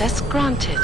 Access granted.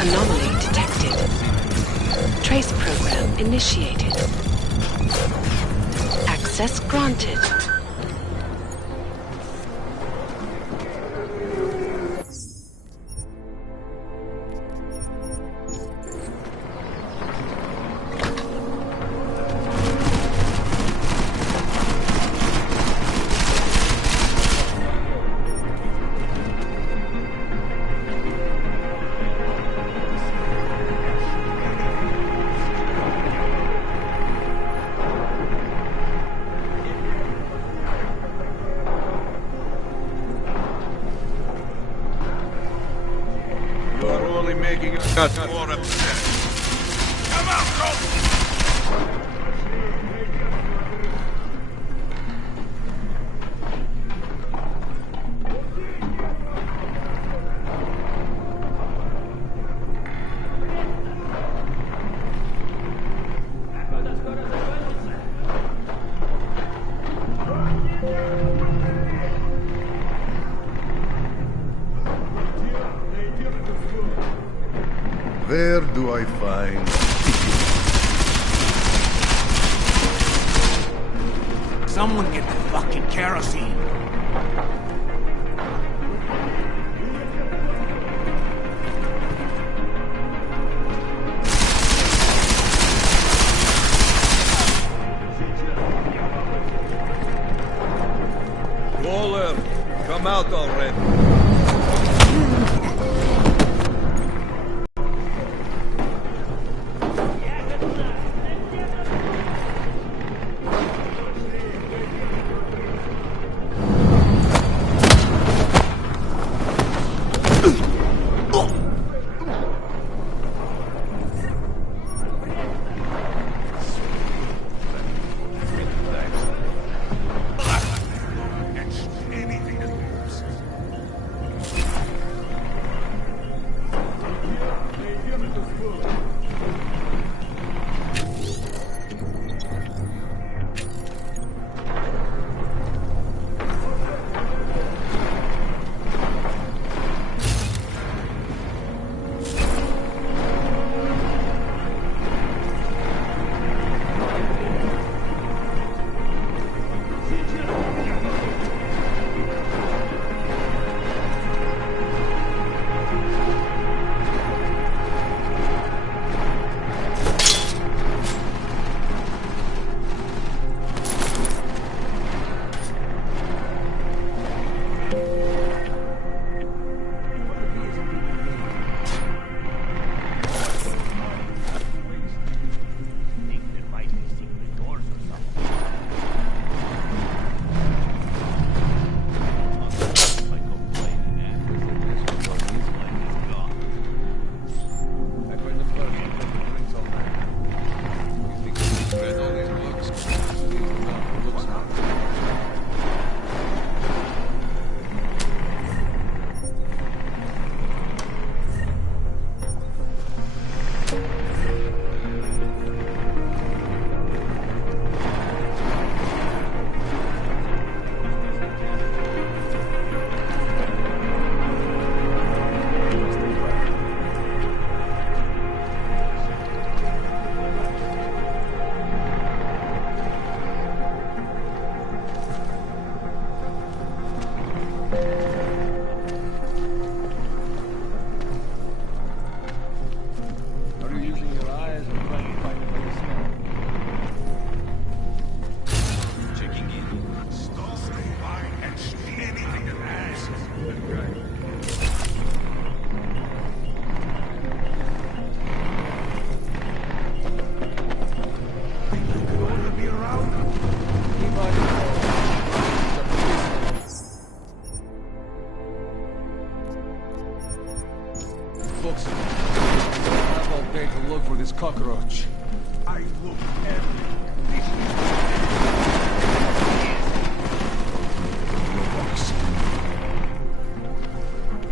Anomaly detected. Trace program initiated. Access granted. Making us more upset. Come out, Colt! Where do I find... Someone get the fucking kerosene. out already. Folks, I'm all day to look for this cockroach. I look everywhere.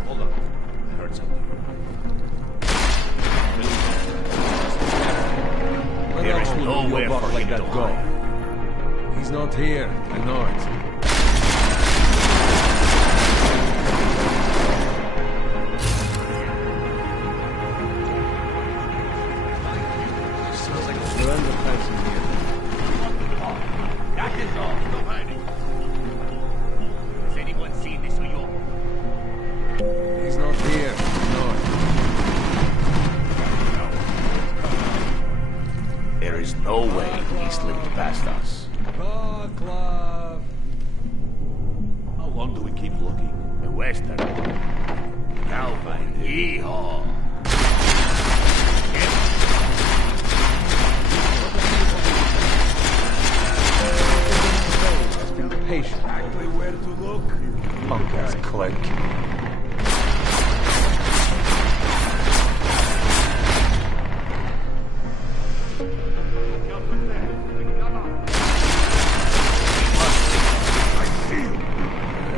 Hold on. I heard something. There is nowhere for like him that to go. hide. He's not here. I know it. Sounds like a surrender fence in here. That is all. No hiding. Has anyone seen this or you? He's not here. I know it. There is no way he slipped past us. Club. How long do we keep looking? The western. Now find Yeehaw. Has been patient. Exactly where to look. Punk ass Clegg.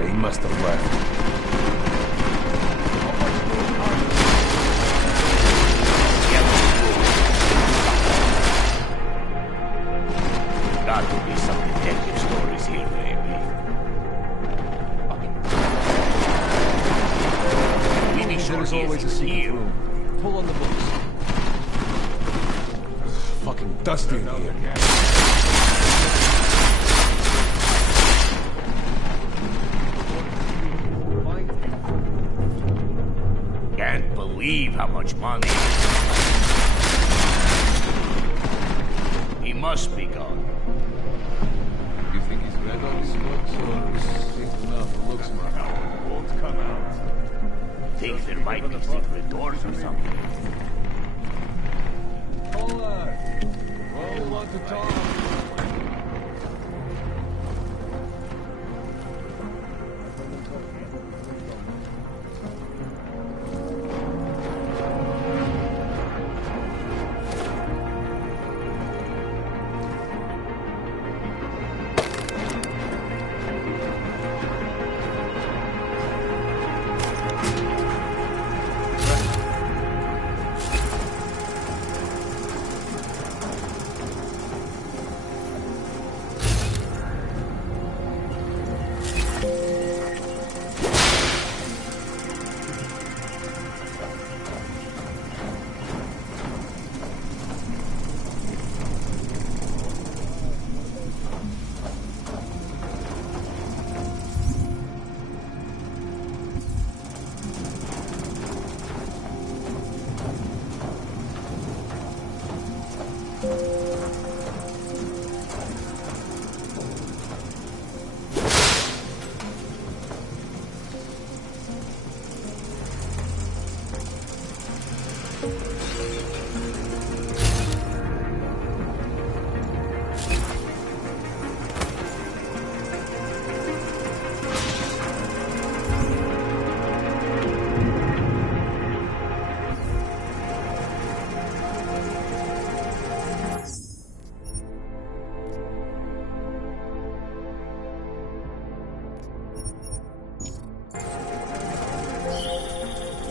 He must have left. Got to be some detective stories here, maybe. We be sure There's he always a isn't secret here. room. Pull on the books. Fucking dusty in here. Can't believe how much money. He must be gone. You think he's read all these books, or is it enough for looks, man? won't come out. Think there might be secret doors or something. Hold on. Well, we want to talk.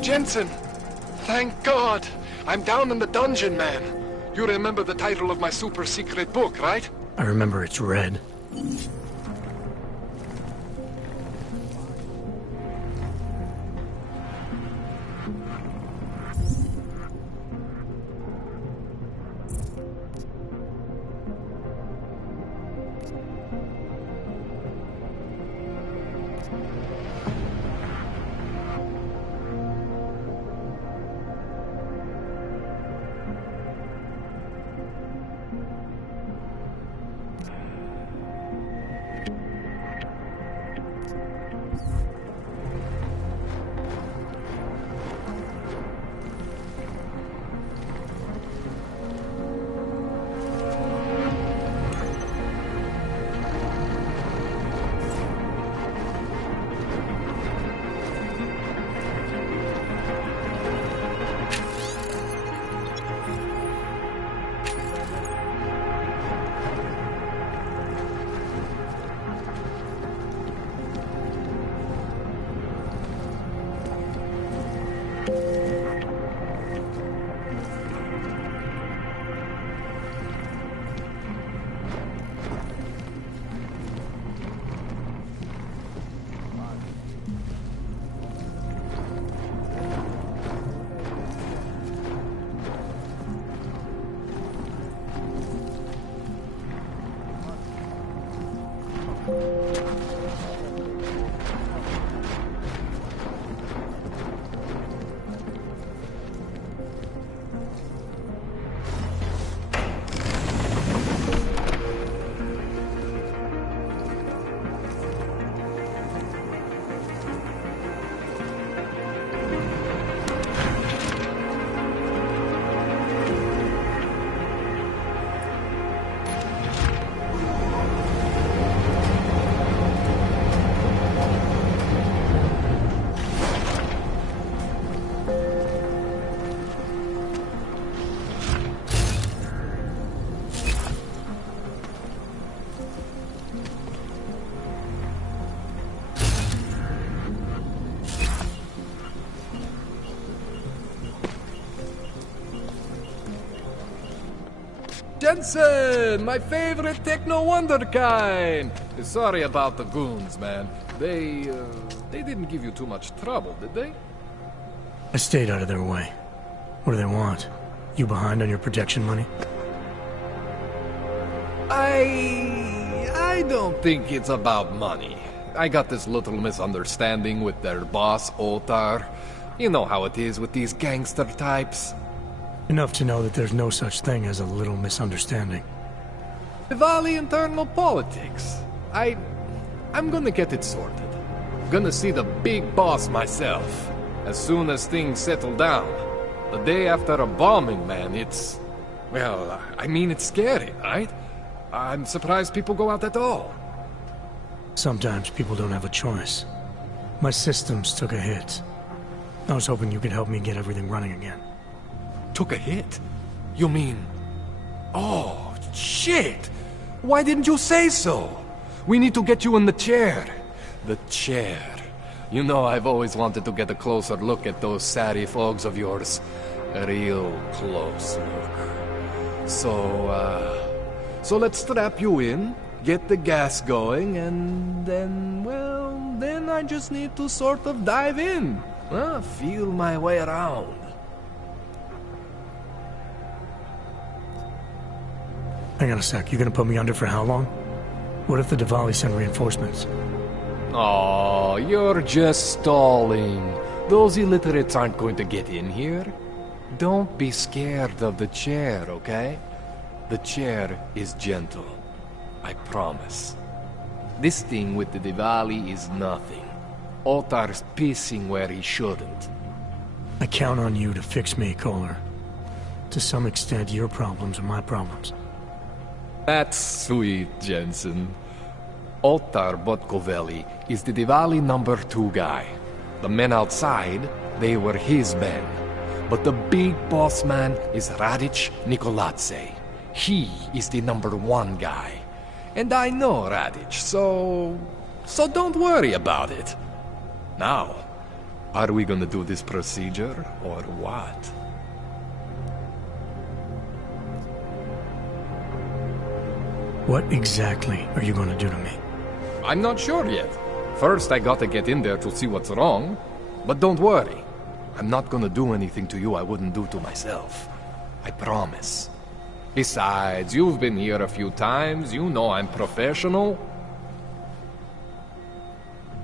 Jensen! Thank God! I'm down in the dungeon, man. You remember the title of my super secret book, right? I remember it's red. Jensen! My favorite techno wonderkind! Sorry about the goons, man. They didn't give you too much trouble, did they? I stayed out of their way. What do they want? You behind on your protection money? I don't think it's about money. I got this little misunderstanding with their boss, Otar. You know how it is with these gangster types. Enough to know that there's no such thing as a little misunderstanding. With all the internal politics, I'm gonna get it sorted. Gonna see the big boss myself. As soon as things settle down. The day after a bombing, man, it's... Well, I mean, it's scary, right? I'm surprised people go out at all. Sometimes people don't have a choice. My systems took a hit. I was hoping you could help me get everything running again. Took a hit? You mean... Oh, shit! Why didn't you say so? We need to get you in the chair. The chair. You know, I've always wanted to get a closer look at those serif fogs of yours. A real close look. So let's strap you in, get the gas going, and then, well, then I just need to sort of dive in. Feel my way around. Hang on a sec, you gonna put me under for how long? What if the Diwali send reinforcements? Oh, you're just stalling. Those illiterates aren't going to get in here. Don't be scared of the chair, okay? The chair is gentle. I promise. This thing with the Diwali is nothing. Otar's pissing where he shouldn't. I count on you to fix me, Kohler. To some extent, your problems are my problems. That's sweet, Jensen. Otar Botkovelli is the Diwali number 2 guy. The men outside, they were his men. But the big boss man is Radic Nikoladze. He is the number 1 guy. And I know Radic, so don't worry about it. Now, are we gonna do this procedure, or what? What exactly are you gonna do to me? I'm not sure yet. First, I gotta get in there to see what's wrong. But don't worry. I'm not gonna do anything to you I wouldn't do to myself. I promise. Besides, you've been here a few times. You know I'm professional.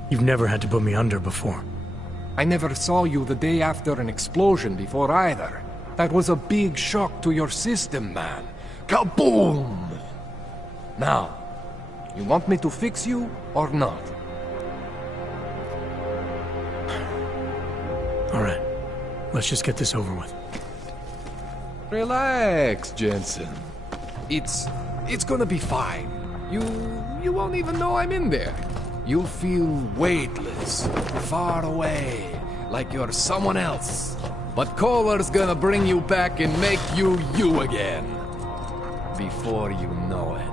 You've never had to put me under before. I never saw you the day after an explosion before either. That was a big shock to your system, man. Kaboom! Now, you want me to fix you or not? All right, let's just get this over with. Relax, Jensen. It's gonna be fine. You won't even know I'm in there. You'll feel weightless, far away, like you're someone else. But Kohler's gonna bring you back and make you you again. Before you know it.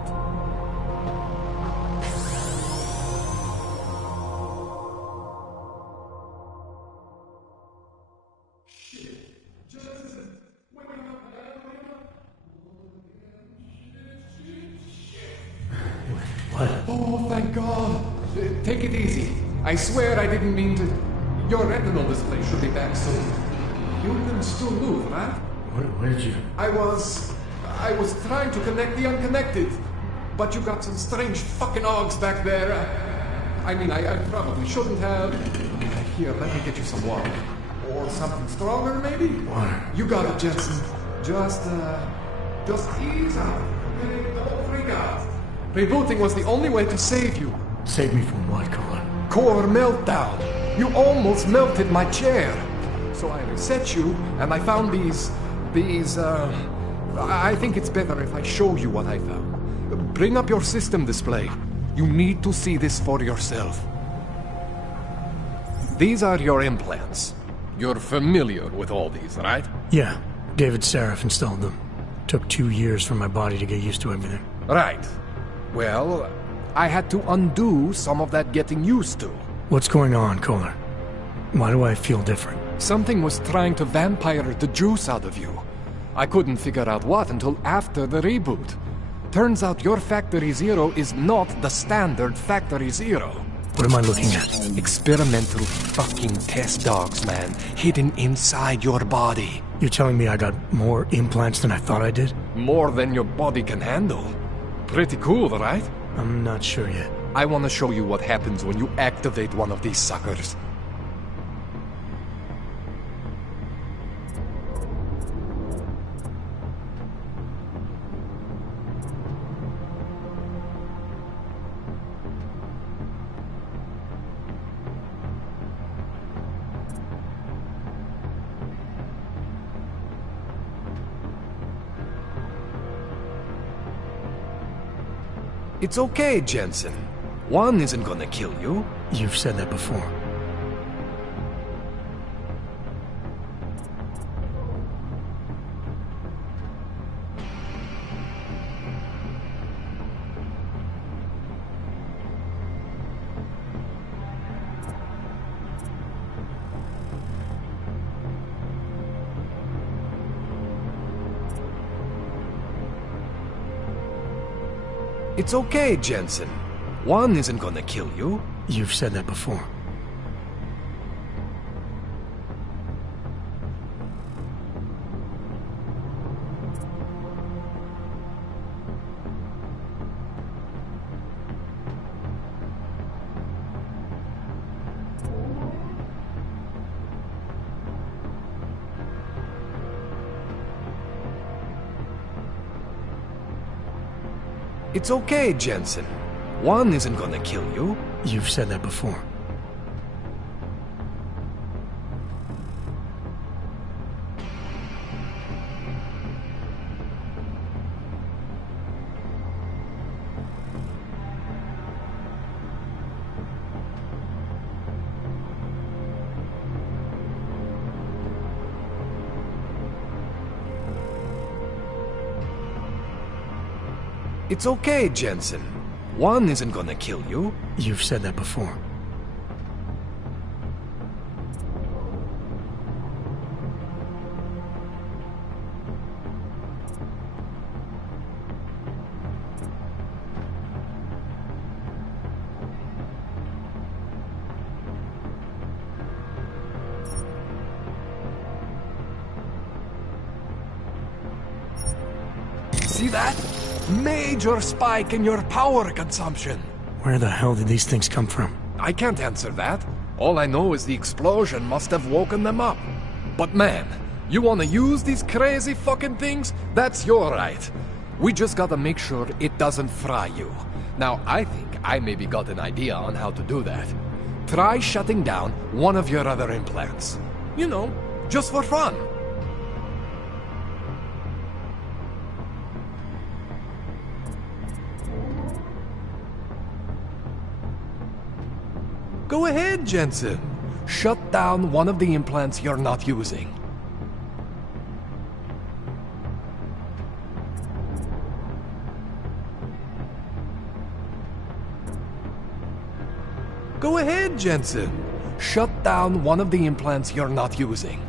Oh, thank God. Take it easy. I swear I didn't mean to... Your retinal display should be back soon. You can still move, right? Where did you... I was trying to connect the unconnected. But you got some strange fucking ogs back there. I mean, I probably shouldn't have... Here, let me get you some water. Or something stronger, maybe? Water. You got it, Jensen. Just ease out. Okay? Don't freak out. Rebooting was the only way to save you. Save me from what, Kohler? Core meltdown. You almost melted my chair. So I reset you, and I found these... I think it's better if I show you what I found. Bring up your system display. You need to see this for yourself. These are your implants. You're familiar with all these, right? Yeah, David Sarif installed them. Took 2 years for my body to get used to everything. Right. Well, I had to undo some of that getting used to. What's going on, Kohler? Why do I feel different? Something was trying to vampire the juice out of you. I couldn't figure out what until after the reboot. Turns out your Factory Zero is not the standard Factory Zero. What am I looking at? Experimental fucking test dogs, man. Hidden inside your body. You're telling me I got more implants than I thought I did? More than your body can handle. Pretty cool, right? I'm not sure yet. I want to show you what happens when you activate one of these suckers. It's okay, Jensen. One isn't gonna kill you. You've said that before. It's okay, Jensen. One isn't gonna kill you. You've said that before. It's okay, Jensen. One isn't gonna kill you. You've said that before. It's okay, Jensen. One isn't gonna kill you. You've said that before. See that? Major spike in your power consumption. Where the hell did these things come from? I can't answer that. All I know is the explosion must have woken them up. But man, you wanna use these crazy fucking things? That's your right. We just gotta make sure it doesn't fry you. Now, I think I maybe got an idea on how to do that. Try shutting down one of your other implants. You know, just for fun. Go ahead, Jensen. Shut down one of the implants you're not using. Go ahead, Jensen. Shut down one of the implants you're not using.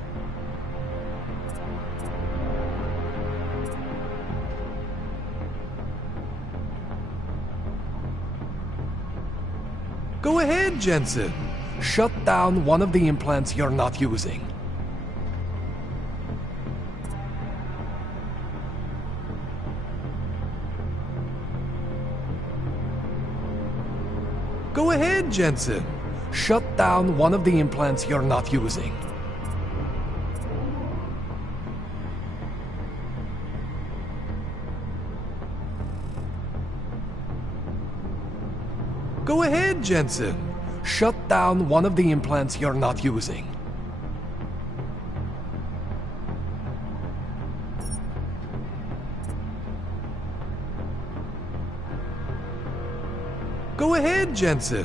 Go ahead, Jensen. Shut down one of the implants you're not using. Go ahead, Jensen. Shut down one of the implants you're not using. Go ahead, Jensen. Shut down one of the implants you're not using. Go ahead, Jensen.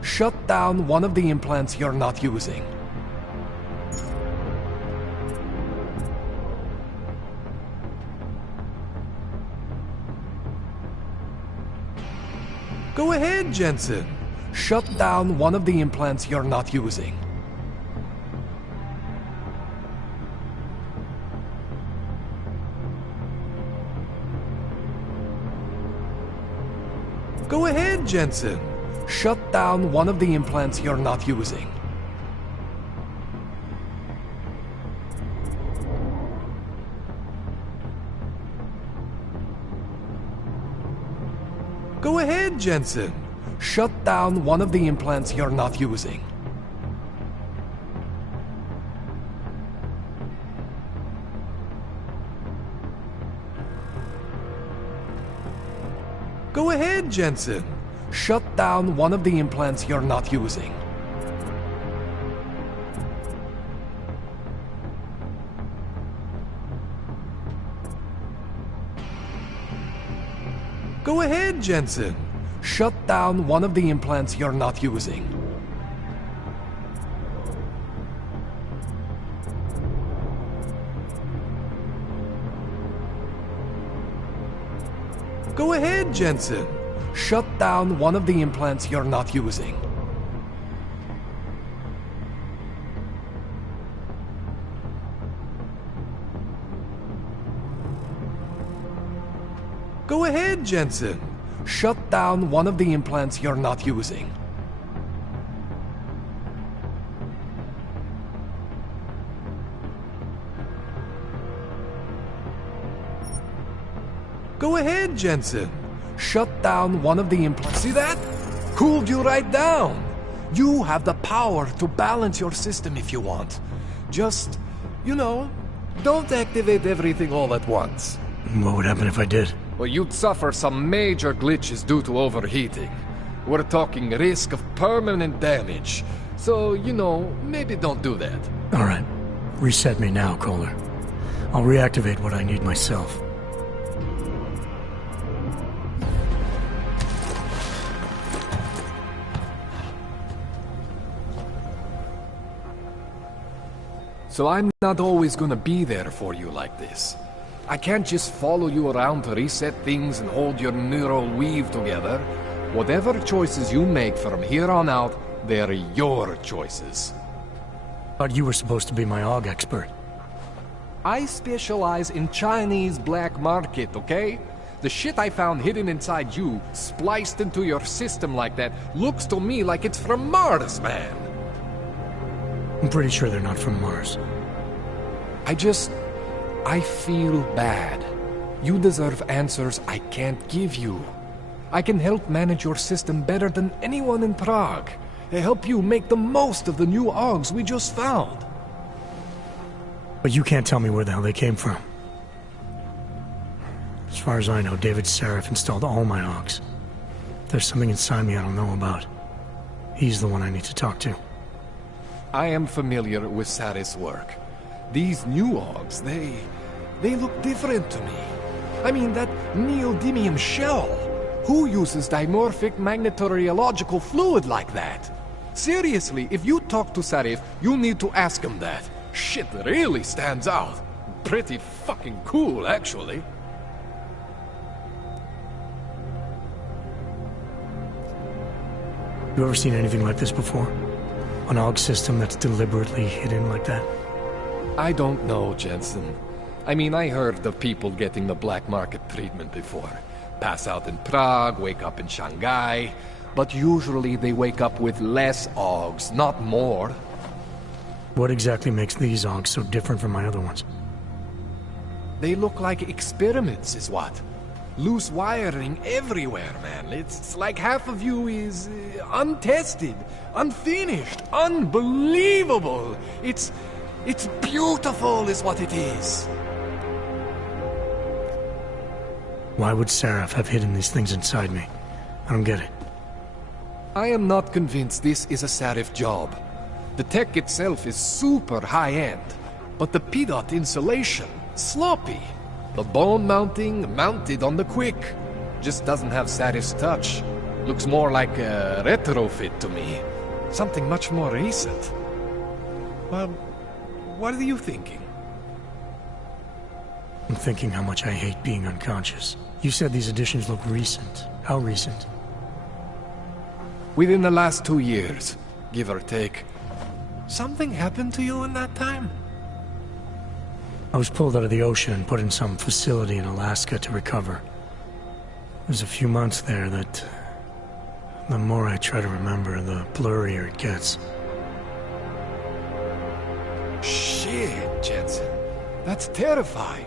Shut down one of the implants you're not using. Go ahead, Jensen. Shut down one of the implants you're not using. Go ahead, Jensen. Shut down one of the implants you're not using. Go ahead, Jensen. Shut down one of the implants you're not using. Go ahead, Jensen. Shut down one of the implants you're not using. Go ahead, Jensen. shut down one of the implants you're not using. Go ahead, Jensen. Shut down one of the implants you're not using. Go ahead, Jensen. Shut down one of the implants you're not using. Go ahead, Jensen. Shut down one of the implants. See that? Cooled you right down. You have the power to balance your system if you want. Just, don't activate everything all at once. What would happen if I did? Well, you'd suffer some major glitches due to overheating. We're talking risk of permanent damage. So, maybe don't do that. All right. Reset me now, Kohler. I'll reactivate what I need myself. So I'm not always gonna be there for you like this. I can't just follow you around to reset things and hold your neural weave together. Whatever choices you make from here on out, they're your choices. Thought you were supposed to be my AUG expert. I specialize in Chinese black market, okay? The shit I found hidden inside you, spliced into your system like that, looks to me like it's from Mars, man. I'm pretty sure they're not from Mars. I feel bad. You deserve answers I can't give you. I can help manage your system better than anyone in Prague. I help you make the most of the new AUGs we just found. But you can't tell me where the hell they came from. As far as I know, David Sarif installed all my AUGs. There's something inside me I don't know about. He's the one I need to talk to. I am familiar with Sarif's work. These new AUGs, they look different to me. I mean, that neodymium shell. Who uses dimorphic magnetorheological fluid like that? Seriously, if you talk to Sarif, you need to ask him that. Shit really stands out. Pretty fucking cool, actually. You ever seen anything like this before? An AUG system that's deliberately hidden like that? I don't know, Jensen. I mean, I heard of people getting the black market treatment before. Pass out in Prague, wake up in Shanghai. But usually they wake up with less AUGs, not more. What exactly makes these AUGs so different from my other ones? They look like experiments, is what? Loose wiring everywhere, man. It's like half of you is untested, unfinished, unbelievable. It's beautiful, is what it is. Why would Sarif have hidden these things inside me? I don't get it. I am not convinced this is a Sarif job. The tech itself is super high-end, but the PDOT insulation, sloppy. The bone mounting, mounted on the quick. Just doesn't have Sarif's touch. Looks more like a retrofit to me. Something much more recent. Well, what are you thinking? I'm thinking how much I hate being unconscious. You said these additions look recent. How recent? Within the last 2 years, give or take. Something happened to you in that time? I was pulled out of the ocean and put in some facility in Alaska to recover. There's a few months there that... the more I try to remember, the blurrier it gets. Shit, Jensen. That's terrifying.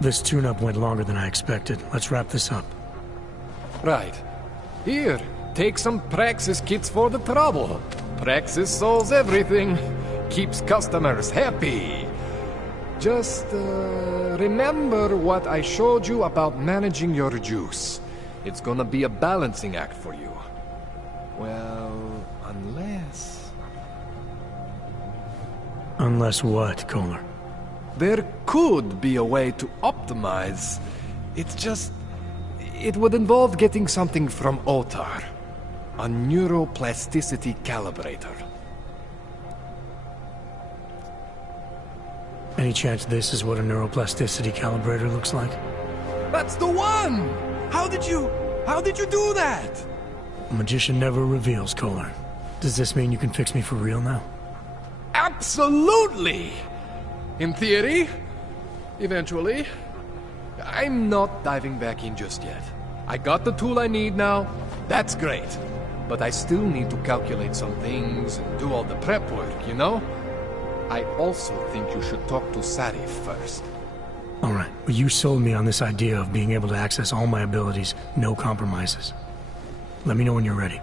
This tune-up went longer than I expected. Let's wrap this up. Right. Here, take some Praxis kits for the trouble. Praxis solves everything. Keeps customers happy. Just, remember what I showed you about managing your juice. It's gonna be a balancing act for you. Well, unless... Unless what, Kohler? There could be a way to optimize. It's just... It would involve getting something from Otar. A neuroplasticity calibrator. Any chance this is what a neuroplasticity calibrator looks like? That's the one! How did you do that? A magician never reveals, Kohler. Does this mean you can fix me for real now? Absolutely! In theory. Eventually. I'm not diving back in just yet. I got the tool I need now. That's great. But I still need to calculate some things and do all the prep work, you know? I also think you should talk to Sarif first. Alright, well you sold me on this idea of being able to access all my abilities, no compromises. Let me know when you're ready.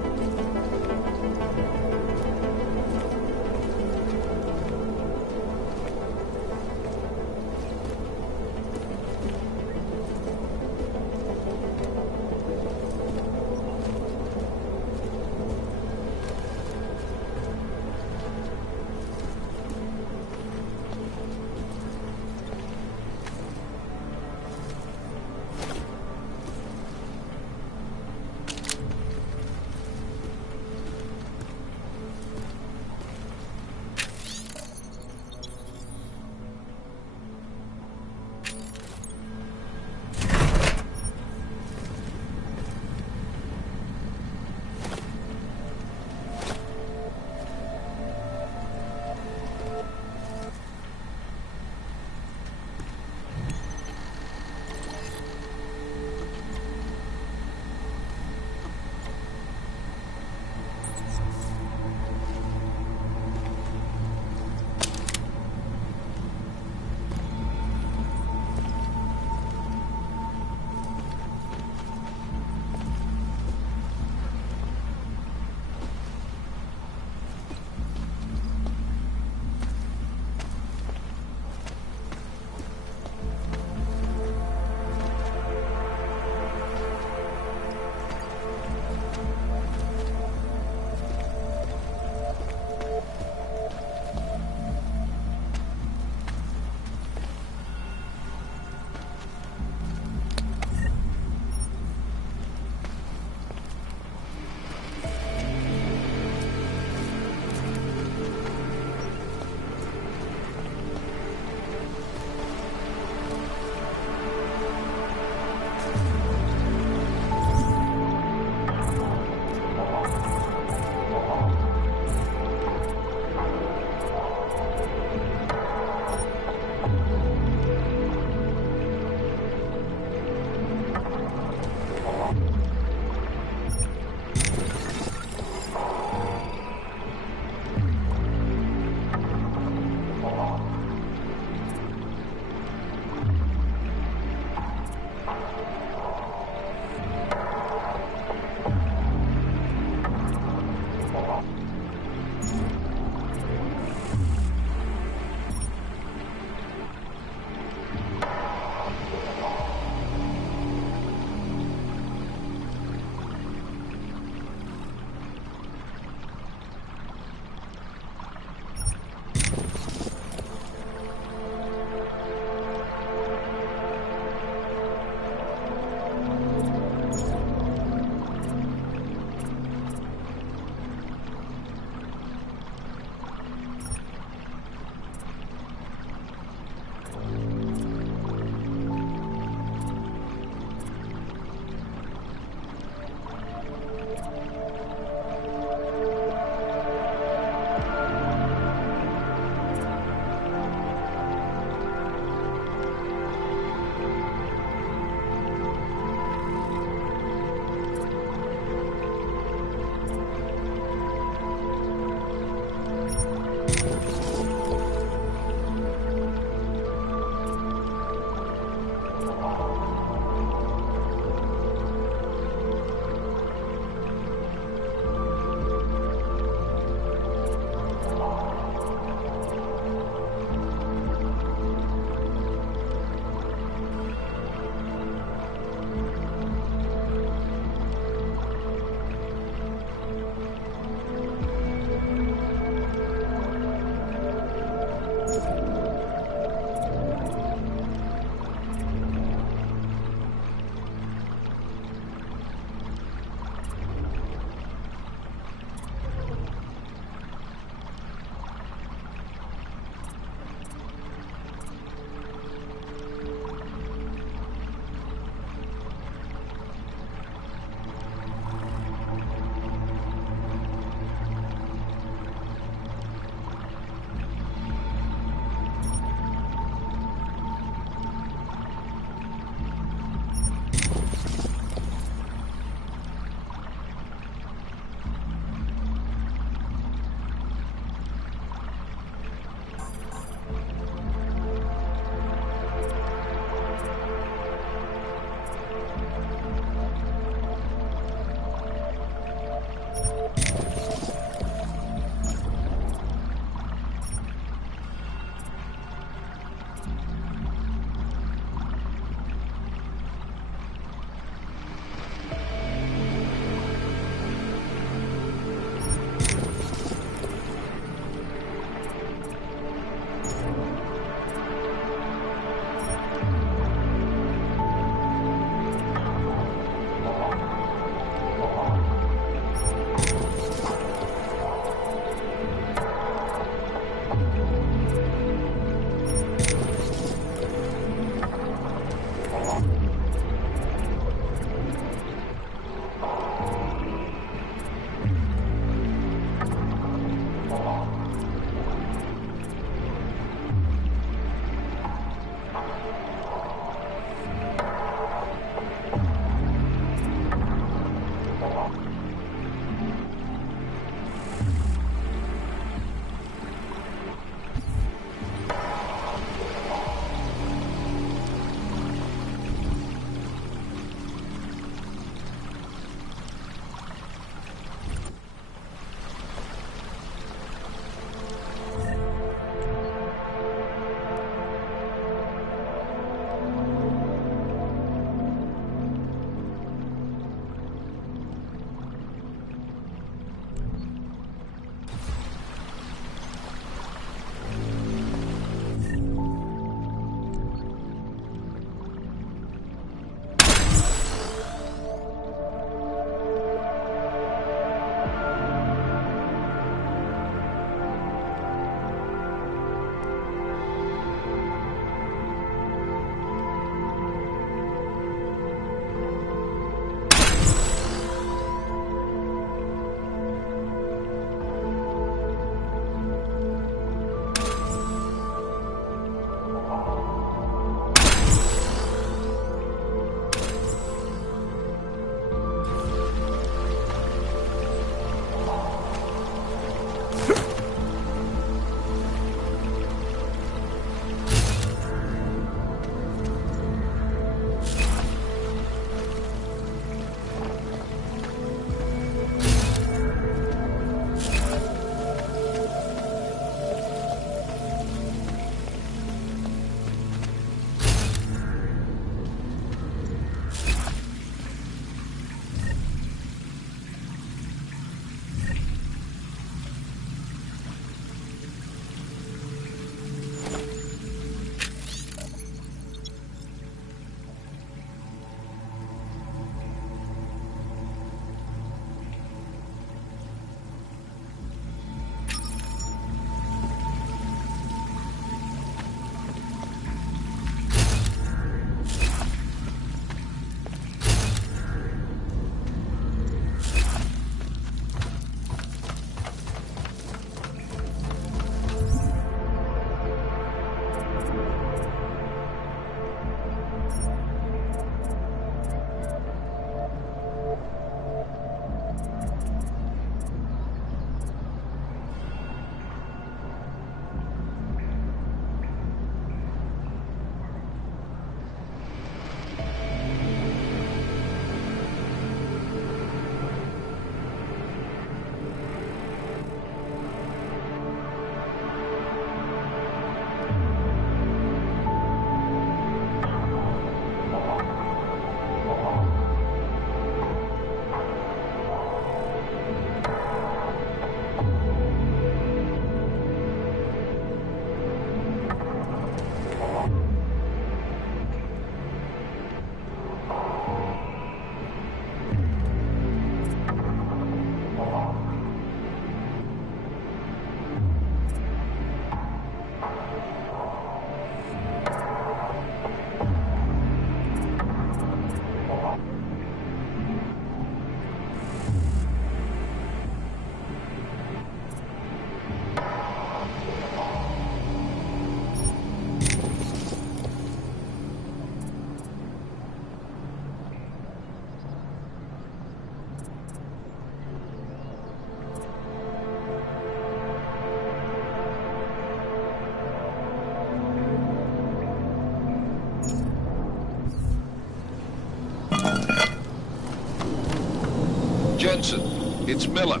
It's Miller.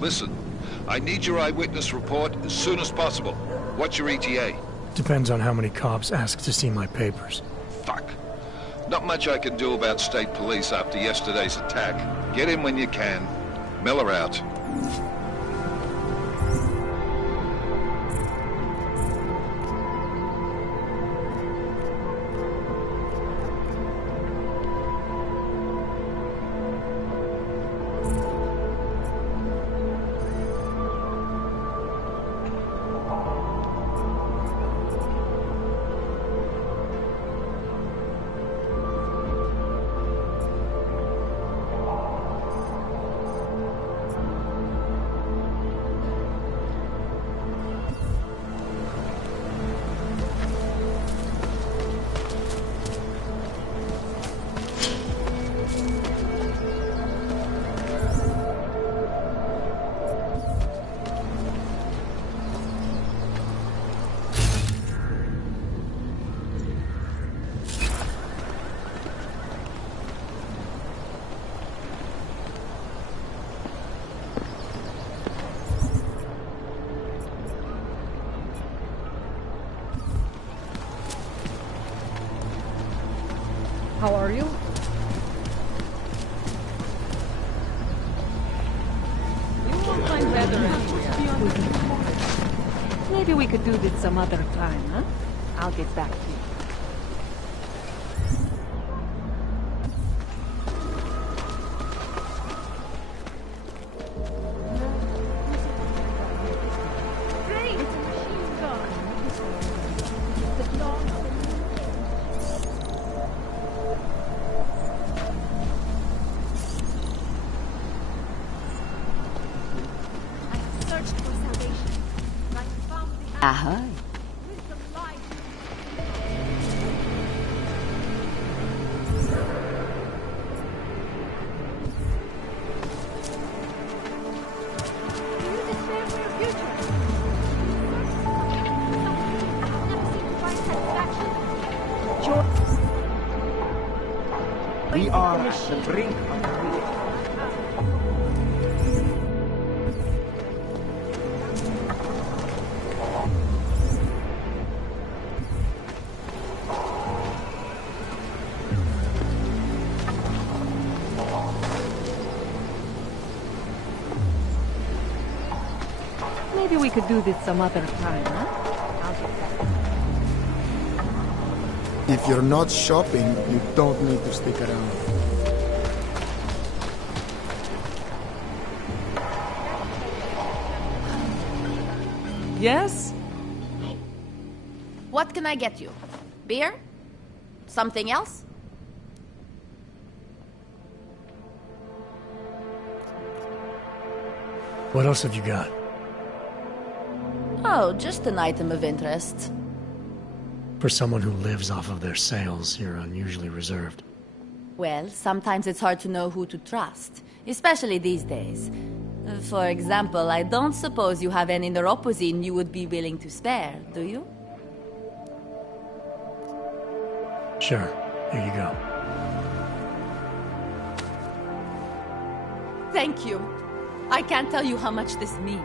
Listen, I need your eyewitness report as soon as possible. What's your ETA? Depends on how many cops ask to see my papers. Fuck. Not much I can do about state police after yesterday's attack. Get in when you can. Miller out. How are you? You won't find better anywhere. Maybe we could do this some other time, huh? I'll get back to you. Ahoy. We are at the brink of the ridge. Maybe we could do this some other time, huh? I'll get back to you. If you're not shopping, you don't need to stick around. Yes? What can I get you? Beer? Something else? What else have you got? Oh, just an item of interest. For someone who lives off of their sales, you're unusually reserved. Well, sometimes it's hard to know who to trust, especially these days. For example, I don't suppose you have any neuropozyne you would be willing to spare, do you? Sure. Here you go. Thank you. I can't tell you how much this means.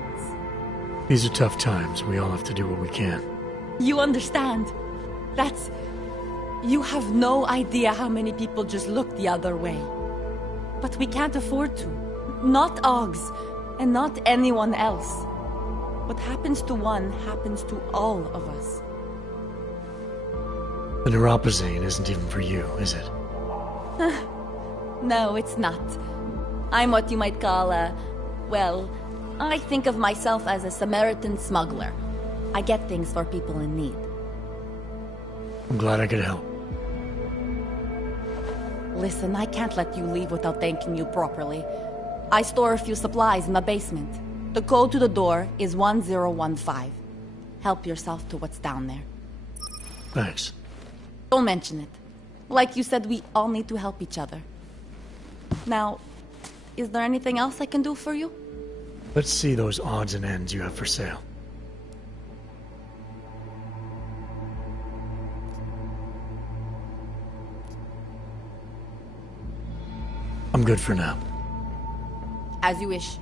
These are tough times. We all have to do what we can. You understand? That's... You have no idea how many people just look the other way. But we can't afford to. Not Oggs, and not anyone else. What happens to one happens to all of us. The neuropozyne isn't even for you, is it? No, it's not. I'm what you might call a... Well, I think of myself as a Samaritan smuggler. I get things for people in need. I'm glad I could help. Listen, I can't let you leave without thanking you properly. I store a few supplies in the basement. The code to the door is 1015. Help yourself to what's down there. Thanks. Don't mention it. Like you said, we all need to help each other. Now, is there anything else I can do for you? Let's see those odds and ends you have for sale. I'm good for now. As you wish.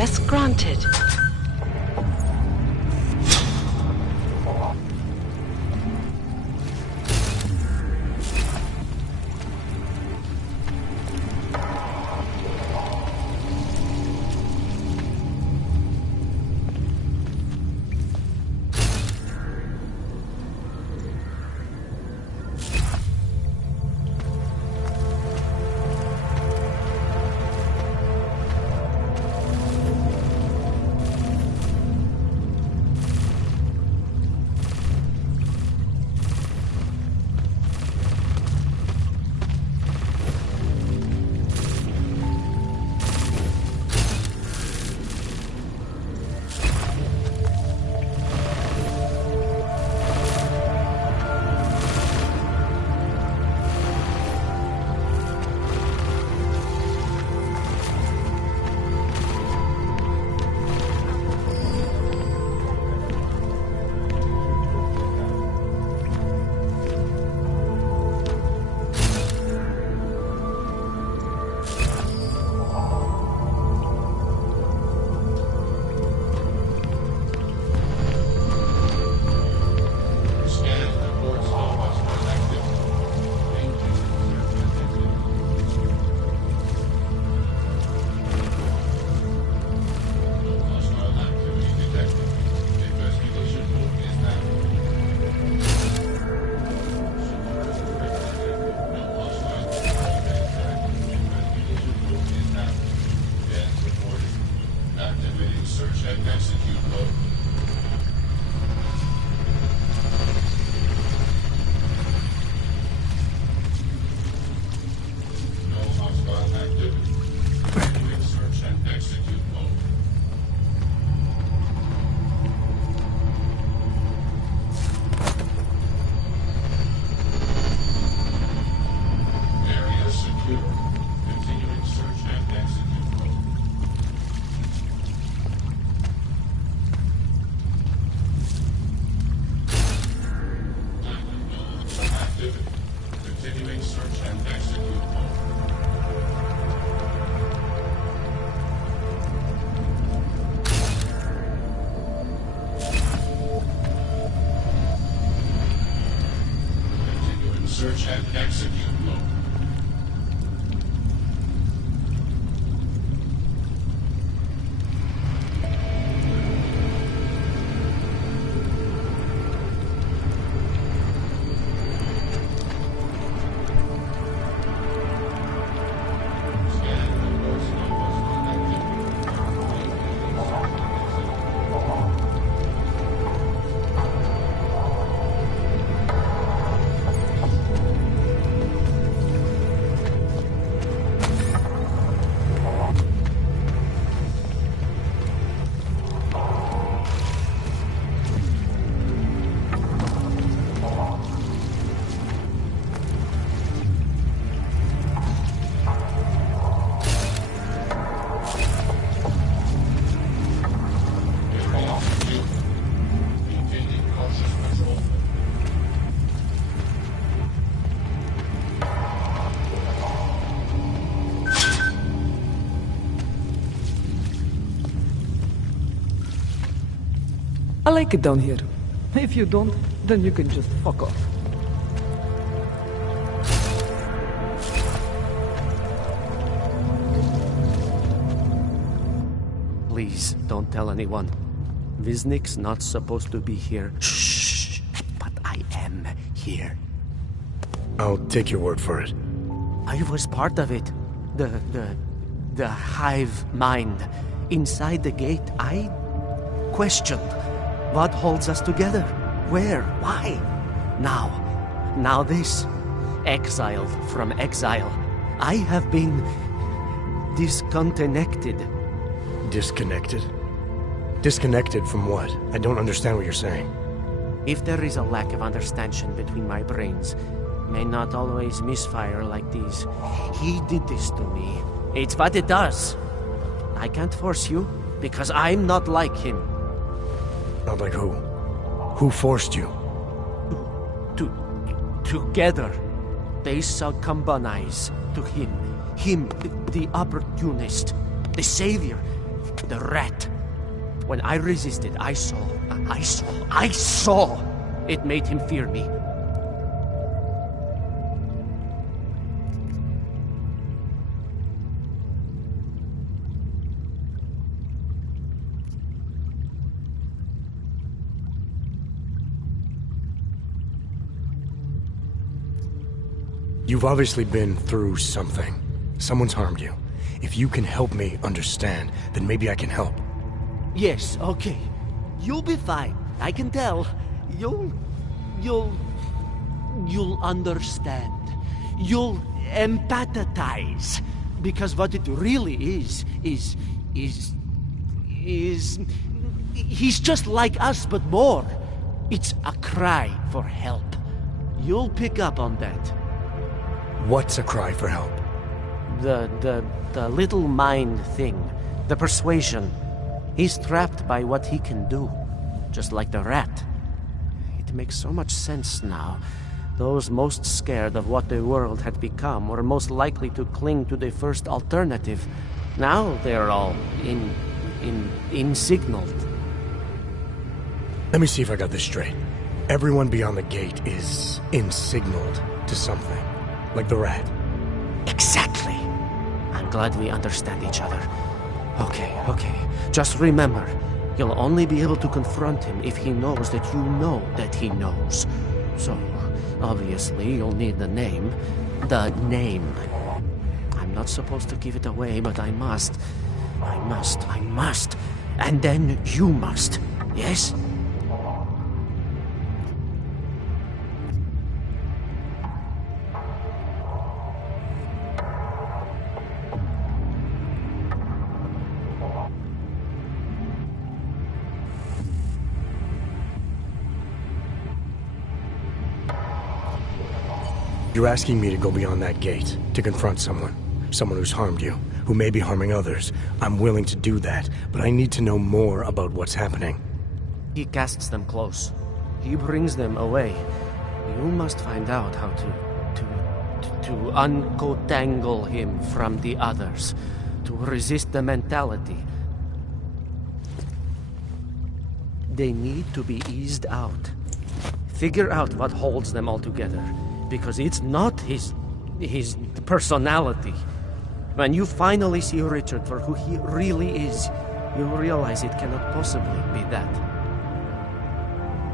Access granted. I like it down here. If you don't, then you can just fuck off. Please, don't tell anyone. Viznik's not supposed to be here. Shh! But I am here. I'll take your word for it. I was part of it. The hive mind. Inside the gate, I questioned what holds us together. Where? Why? Now this. Exiled from exile. I have been disconnected. Disconnected? Disconnected from what? I don't understand what you're saying. If there is a lack of understanding between my brains, may not always misfire like these. He did this to me. It's what it does. I can't force you, because I'm not like him. Not like who? Who forced you? Together, they succumbanize to him. Him, the opportunist, the savior, the rat. When I resisted, I saw. It made him fear me. You've obviously been through something. Someone's harmed you. If you can help me understand, then maybe I can help. Yes, okay. You'll be fine. I can tell. You'll understand. You'll empathize. Because what it really is he's just like us, but more. It's a cry for help. You'll pick up on that. What's a cry for help? The little mind thing. The persuasion. He's trapped by what he can do. Just like the rat. It makes so much sense now. Those most scared of what the world had become were most likely to cling to the first alternative. Now they're all insignaled. Let me see if I got this straight. Everyone beyond the gate is insignaled to something. Like the rat. Exactly. I'm glad we understand each other. Okay. Just remember, you'll only be able to confront him if he knows that you know that he knows. So, obviously, you'll need the name. The name. I'm not supposed to give it away, but I must. And then you must. Yes? You're asking me to go beyond that gate, to confront someone who's harmed you, who may be harming others. I'm willing to do that, but I need to know more about what's happening. He casts them close. He brings them away. You must find out how to uncotangle him from the others, to resist the mentality. They need to be eased out. Figure out what holds them all together. Because it's not his personality. When you finally see Richard for who he really is, you'll realize it cannot possibly be that.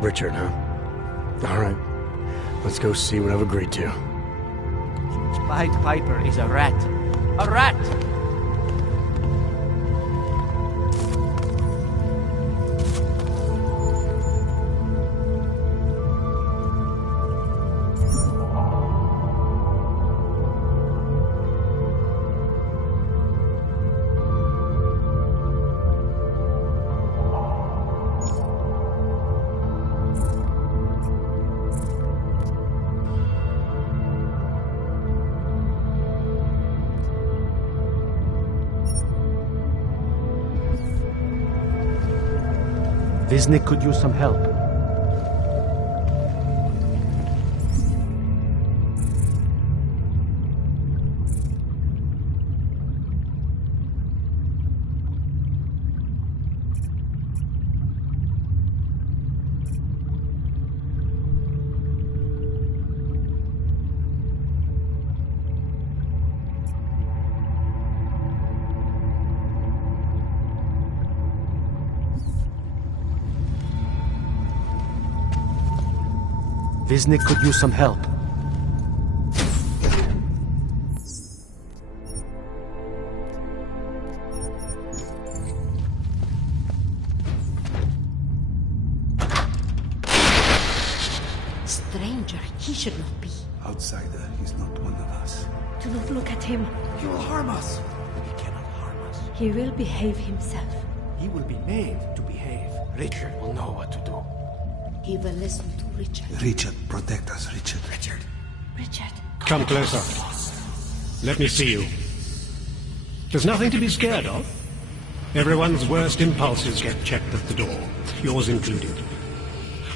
Richard, huh? All right. Let's go see what I've agreed to. Pied Piper is a rat. A rat! Viznik could use some help. Viznik could use some help. Stranger, he should not be. Outsider, he's not one of us. Do not look at him. He will harm us. He cannot harm us. He will behave himself. He will be made to behave. Richard will know what to do. He will listen to Richard. Richard, protect us, Richard. Richard. Come closer. Let me see you. There's nothing to be scared of. Everyone's worst impulses get checked at the door, yours included.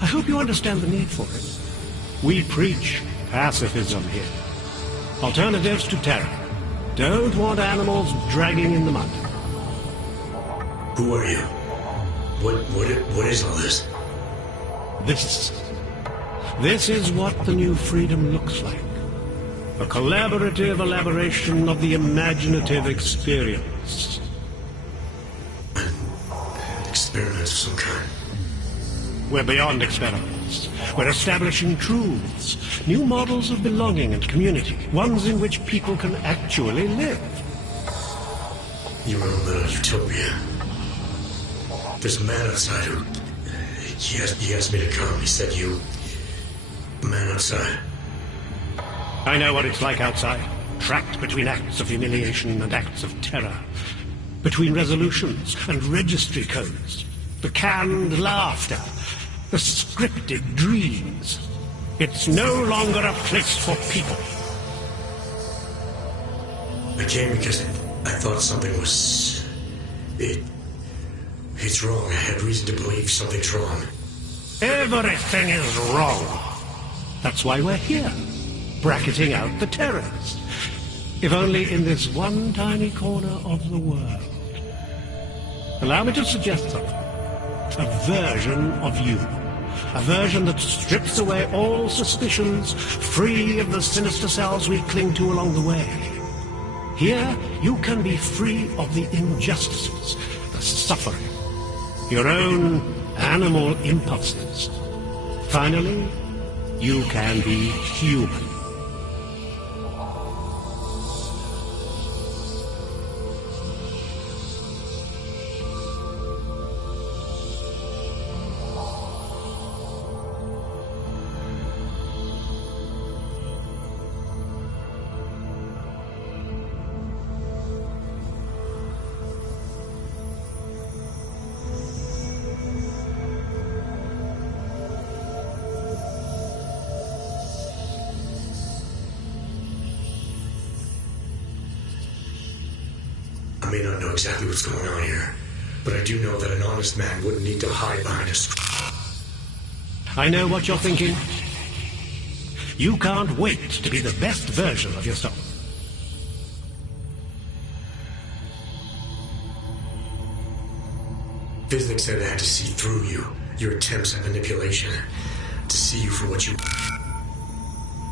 I hope you understand the need for it. We preach pacifism here. Alternatives to terror. Don't want animals dragging in the mud. Who are you? What is all this? This is what the new freedom looks like. A collaborative elaboration of the imaginative experience. An experiment of some kind. We're beyond experiments. We're establishing truths, new models of belonging and community, ones in which people can actually live. You're in a utopia. There's a man outside who... He asked me to come. He said you... A man outside. I know what it's like outside. Trapped between acts of humiliation and acts of terror. Between resolutions and registry codes. The canned laughter. The scripted dreams. It's no longer a place for people. I came because I thought something was... It's wrong. I had reason to believe something's wrong. Everything is wrong. That's why we're here. Bracketing out the terrorists. If only in this one tiny corner of the world. Allow me to suggest something. A version of you. A version that strips away all suspicions, free of the sinister cells we cling to along the way. Here, you can be free of the injustices, the suffering, your own animal impulses. Finally, you can be human. I may not know exactly what's going on here, but I do know that an honest man wouldn't need to hide behind a screen. I know what you're thinking. You can't wait to be the best version of yourself. Viznik said I had to see through you, your attempts at manipulation, to see you for what you...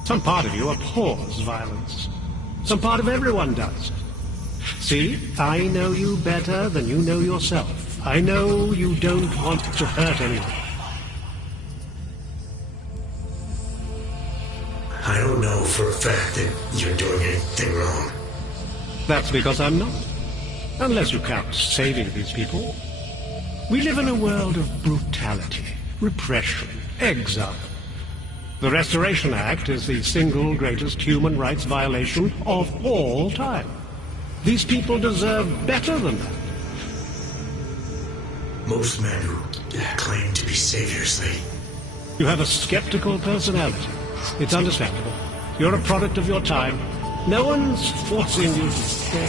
Some part of you abhors violence. Some part of everyone does. See, I know you better than you know yourself. I know you don't want to hurt anyone. I don't know for a fact that you're doing anything wrong. That's because I'm not. Unless you count saving these people. We live in a world of brutality, repression, exile. The Restoration Act is the single greatest human rights violation of all time. These people deserve better than that. Most men who claim to be saviors, You have a skeptical personality. It's understandable. You're a product of your time. No one's forcing you to stay.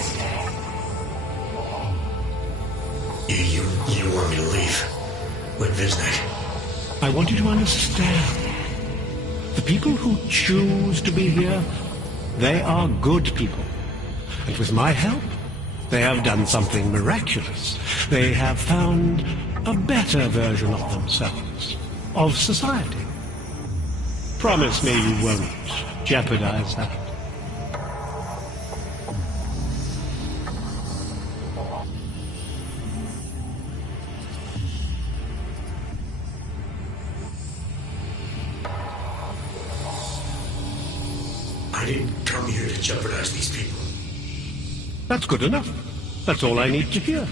You want me to leave? With Viznik? I want you to understand. The people who choose to be here, they are good people. And with my help, they have done something miraculous. They have found a better version of themselves, of society. Promise me you won't jeopardize that. to jeopardize these people. That's good enough. That's all I need to hear.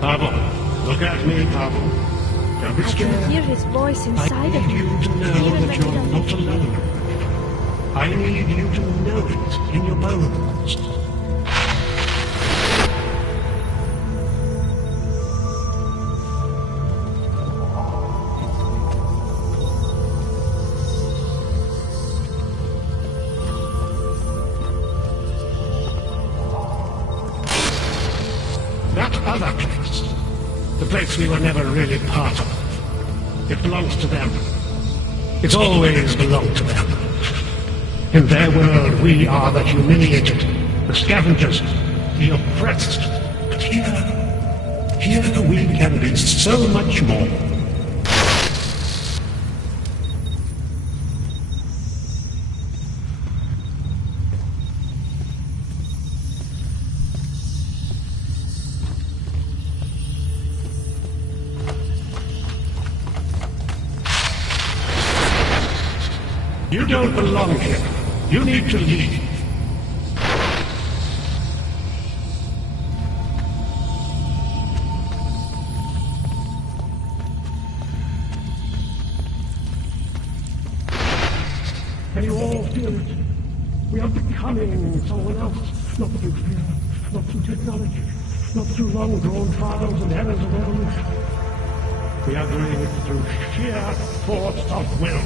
Pavel, look at me, Pavel. Don't be I scared. can hear his voice inside of I need me. you to know Even that when you're he not doesn't alone. I need you to know it in your bones. That other place, the place we were never really part of, it belongs to them. It's always belonged to them. In their world, we are the humiliated, the scavengers, the oppressed. But here we can be so much more. You don't belong here. You need to leave. Can you all feel it? We are becoming someone else. Not through fear, not through technology, not through long-drawn trials and errors of evolution. We are doing it through sheer force of will.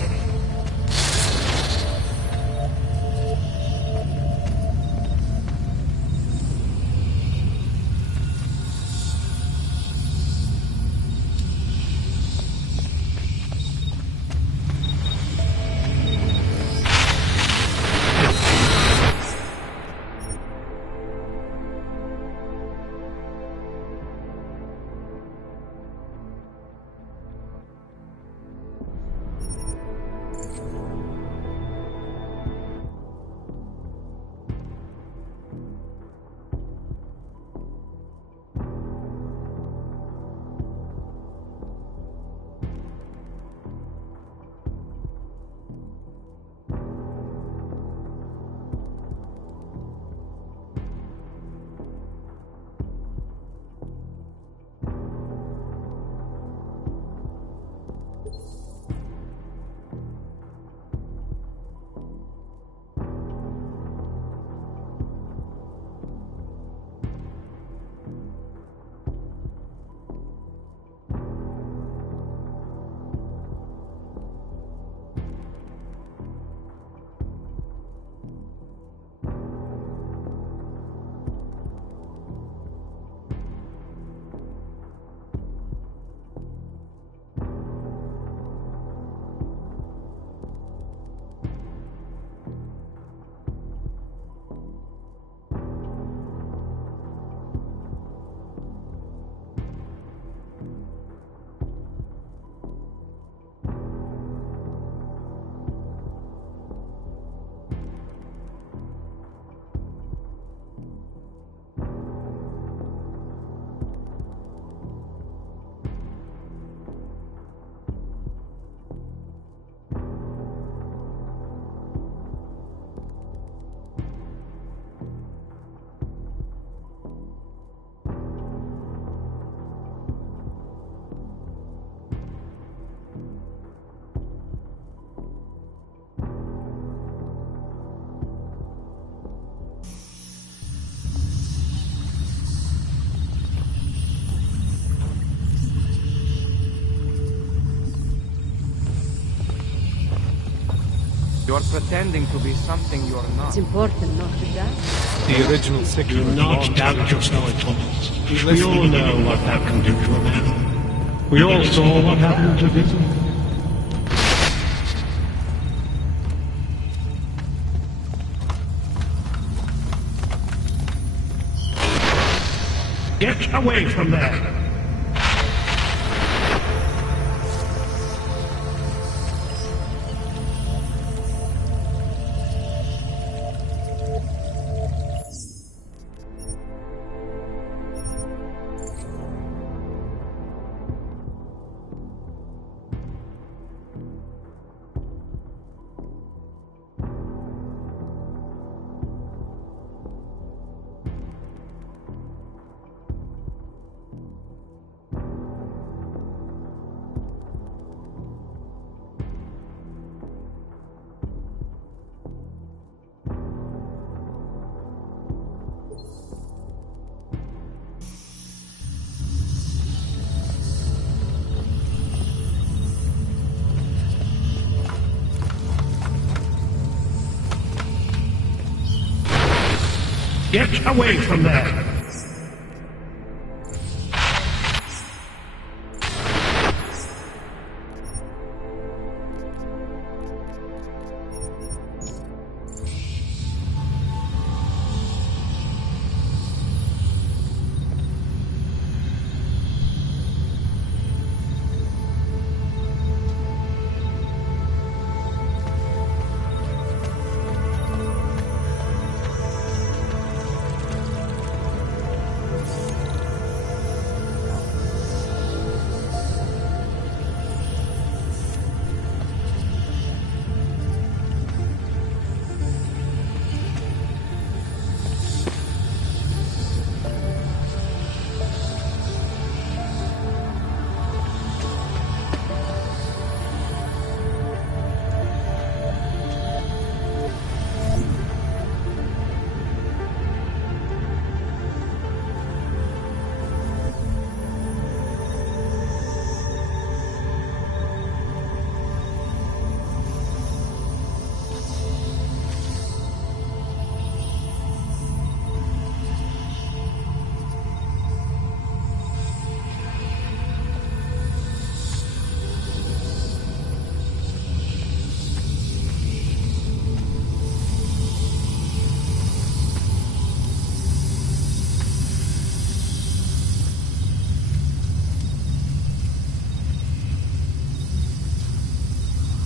You're pretending to be something you're not. It's important not to die. The original picture. Do not doubt yourself, Thomas. We all know what that can do to a man. We all saw what happened to Disney. Get away from there! Get away from there!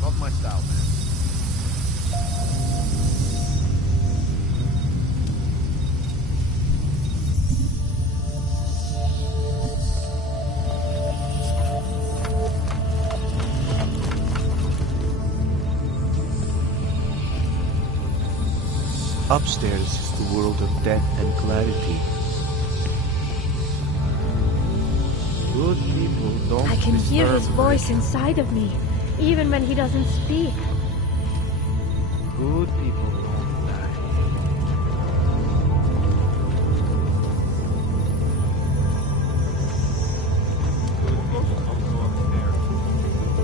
Not my style, man. Upstairs is the world of death and clarity. Good people don't I can hear his disturb voice inside of me, even when he doesn't speak. Good people don't die.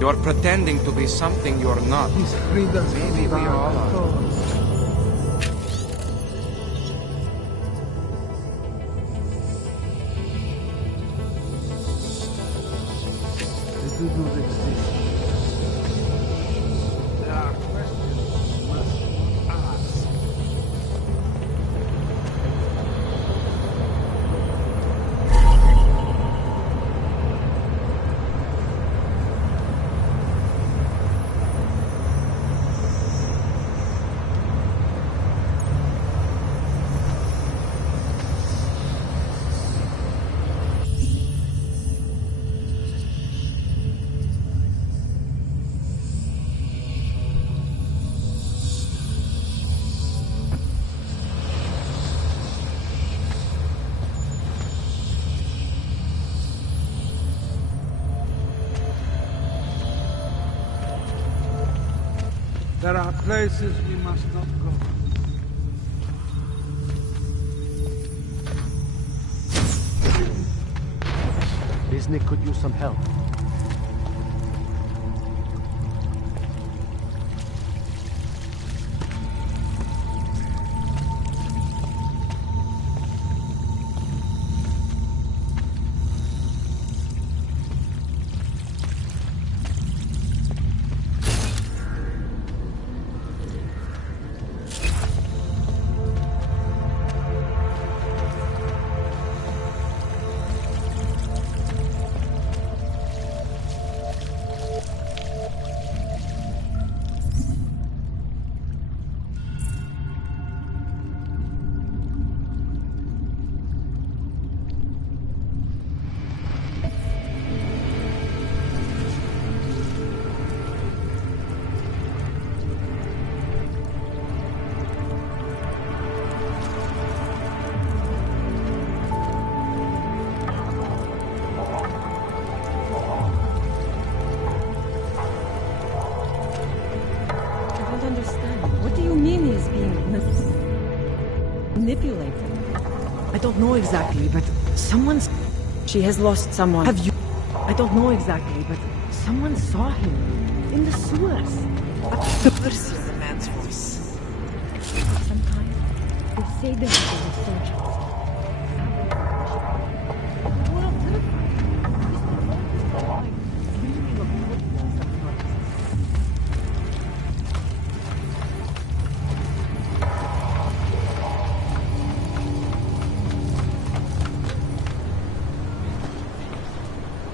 You're pretending to be something you're not. Maybe we all are. There are questions you must ask. There are places we must not go. Biznik could use some help. manipulated. I don't know exactly, but someone's... She has lost someone. Have you... I don't know exactly, but someone saw him in the sewers. The person is the man's voice. Sometimes they say this is a soldier.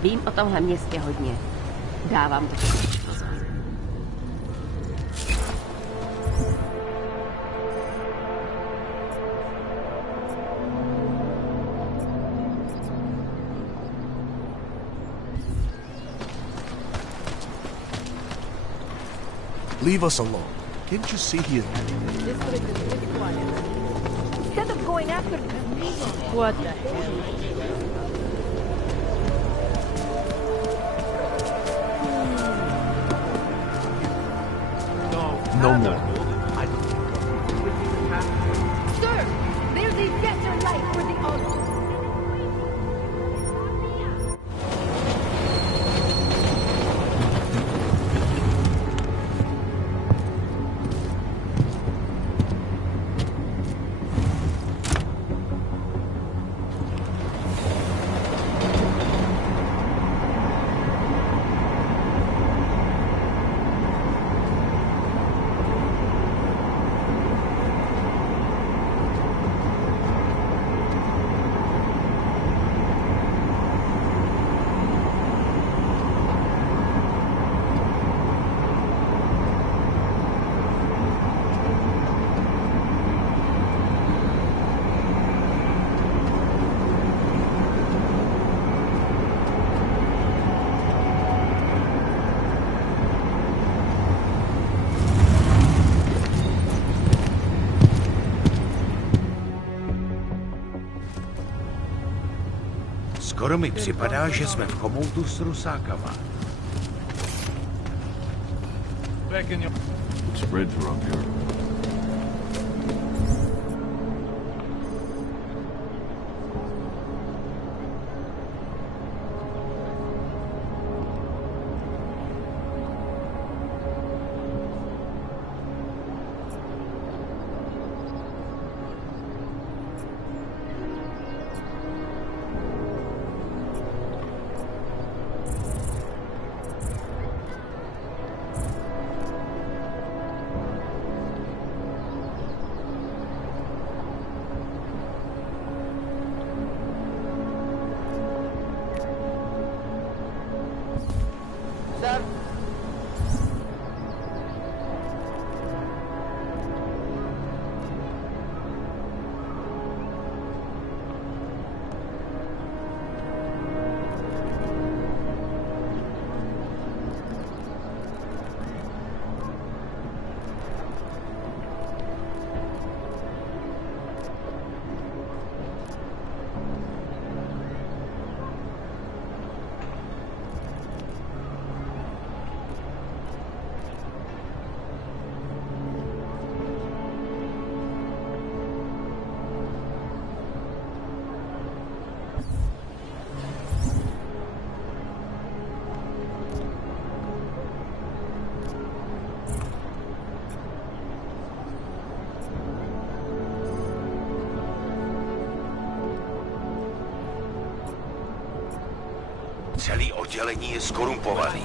Vím o tomhle městě hodně. Dávám to spíš pozor. Leave us alone. Can't you see he is... This place is pretty quiet. Instead of going after me, what the hell? No more. Sir, there's a better life for the others. Skoro mi připadá, že jsme v chomoutu s Rusákama. Spreads are up here. Celý oddělení je skorumpovaný.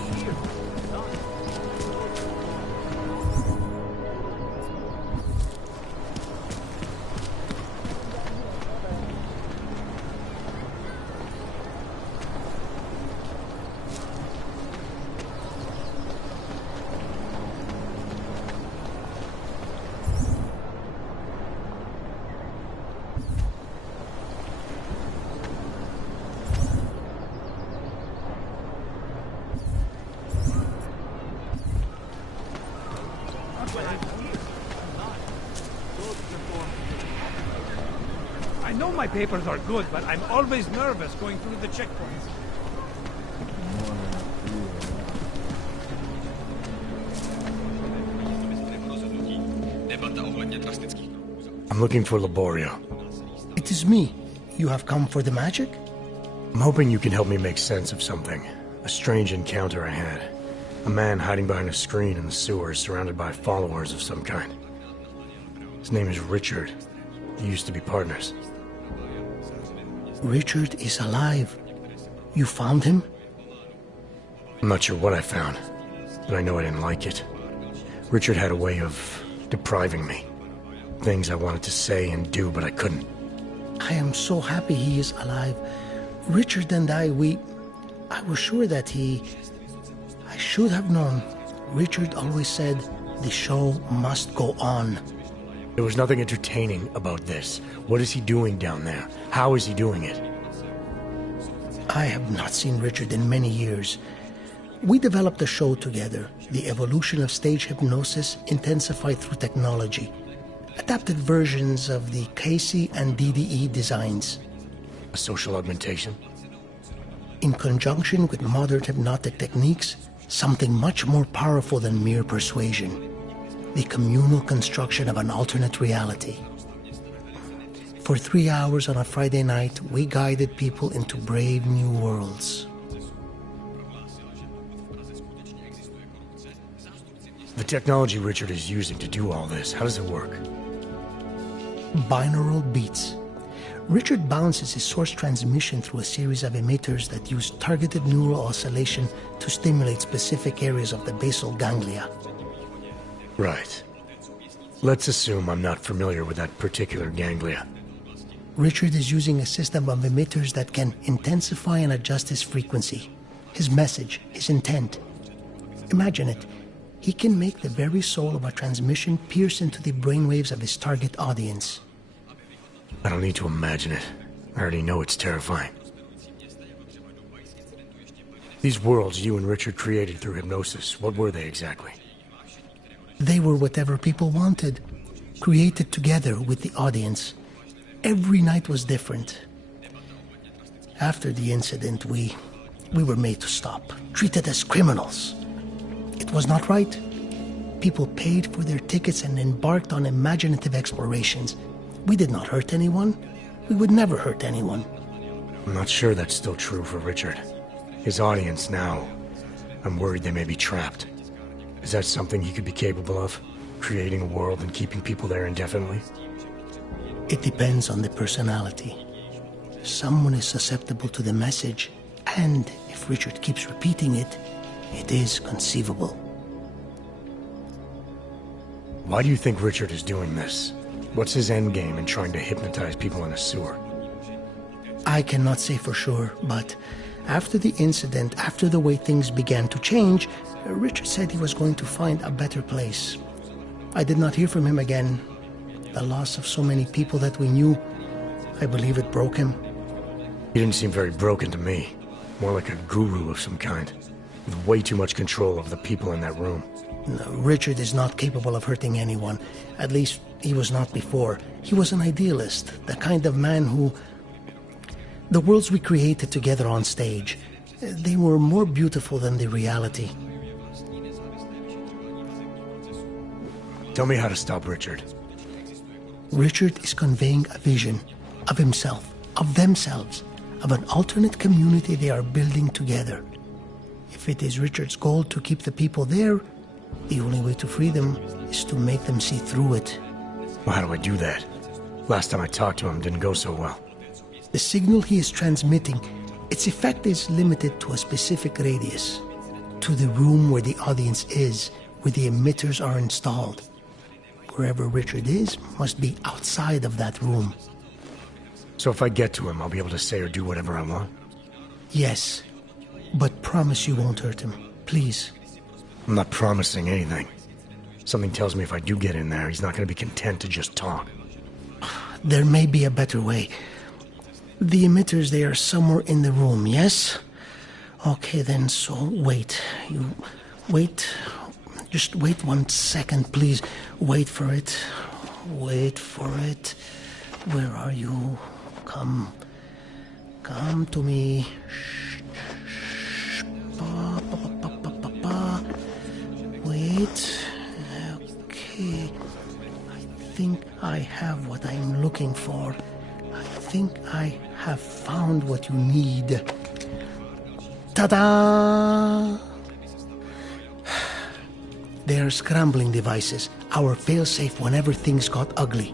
I know my papers are good, but I'm always nervous going through the checkpoints. I'm looking for Laborio. It is me. You have come for the magic? I'm hoping you can help me make sense of something. A strange encounter I had. A man hiding behind a screen in the sewers, surrounded by followers of some kind. His name is Richard. We used to be partners. Richard is alive. You found him? I'm not sure what I found, but I know I didn't like it. Richard had a way of depriving me. Things I wanted to say and do, but I couldn't. I am so happy he is alive. Richard and I was sure that I should have known. Richard always said, the show must go on. There was nothing entertaining about this. What is he doing down there? How is he doing it? I have not seen Richard in many years. We developed a show together, The Evolution of Stage Hypnosis Intensified Through Technology. Adapted versions of the Casey and DDE designs. A social augmentation? In conjunction with modern hypnotic techniques, something much more powerful than mere persuasion. The communal construction of an alternate reality. For 3 hours on a Friday night, we guided people into brave new worlds. The technology Richard is using to do all this, how does it work? Binaural beats. Richard bounces his source transmission through a series of emitters that use targeted neural oscillation to stimulate specific areas of the basal ganglia. Right. Let's assume I'm not familiar with that particular ganglia. Richard is using a system of emitters that can intensify and adjust his frequency, his message, his intent. Imagine it. He can make the very soul of a transmission pierce into the brainwaves of his target audience. I don't need to imagine it. I already know it's terrifying. These worlds you and Richard created through hypnosis, what were they exactly? They were whatever people wanted, created together with the audience. Every night was different. After the incident, we were made to stop, treated as criminals. It was not right. People paid for their tickets and embarked on imaginative explorations. We did not hurt anyone. We would never hurt anyone. I'm not sure that's still true for Richard. His audience now, I'm worried they may be trapped. Is that something he could be capable of? Creating a world and keeping people there indefinitely? It depends on the personality. Someone is susceptible to the message, and if Richard keeps repeating it, it is conceivable. Why do you think Richard is doing this? What's his endgame in trying to hypnotize people in a sewer? I cannot say for sure, but after the incident, after the way things began to change, Richard said he was going to find a better place. I did not hear from him again. The loss of so many people that we knew, I believe it broke him. He didn't seem very broken to me. More like a guru of some kind, with way too much control of the people in that room. No, Richard is not capable of hurting anyone. At least, he was not before. He was an idealist, the kind of man who... The worlds we created together on stage, they were more beautiful than the reality. Tell me how to stop Richard. Richard is conveying a vision of himself, of themselves, of an alternate community they are building together. If it is Richard's goal to keep the people there, the only way to free them is to make them see through it. Well, how do I do that? Last time I talked to him didn't go so well. The signal he is transmitting, its effect is limited to a specific radius, to the room where the audience is, where the emitters are installed. Wherever Richard is must be outside of that room. So if I get to him, I'll be able to say or do whatever I want? Yes, but promise you won't hurt him, please. I'm not promising anything. Something tells me if I do get in there, he's not going to be content to just talk. There may be a better way. The emitters, they are somewhere in the room, yes? Okay, then, so wait. You wait. Just wait 1 second, please. Wait for it. Wait for it. Where are you? Come. Come to me. Shh. Shh. Pa, pa, pa, pa, pa, pa. Wait. Okay. I think I have what I looking for. I think I have found what you need. Ta-da! They're scrambling devices, our failsafe whenever things got ugly.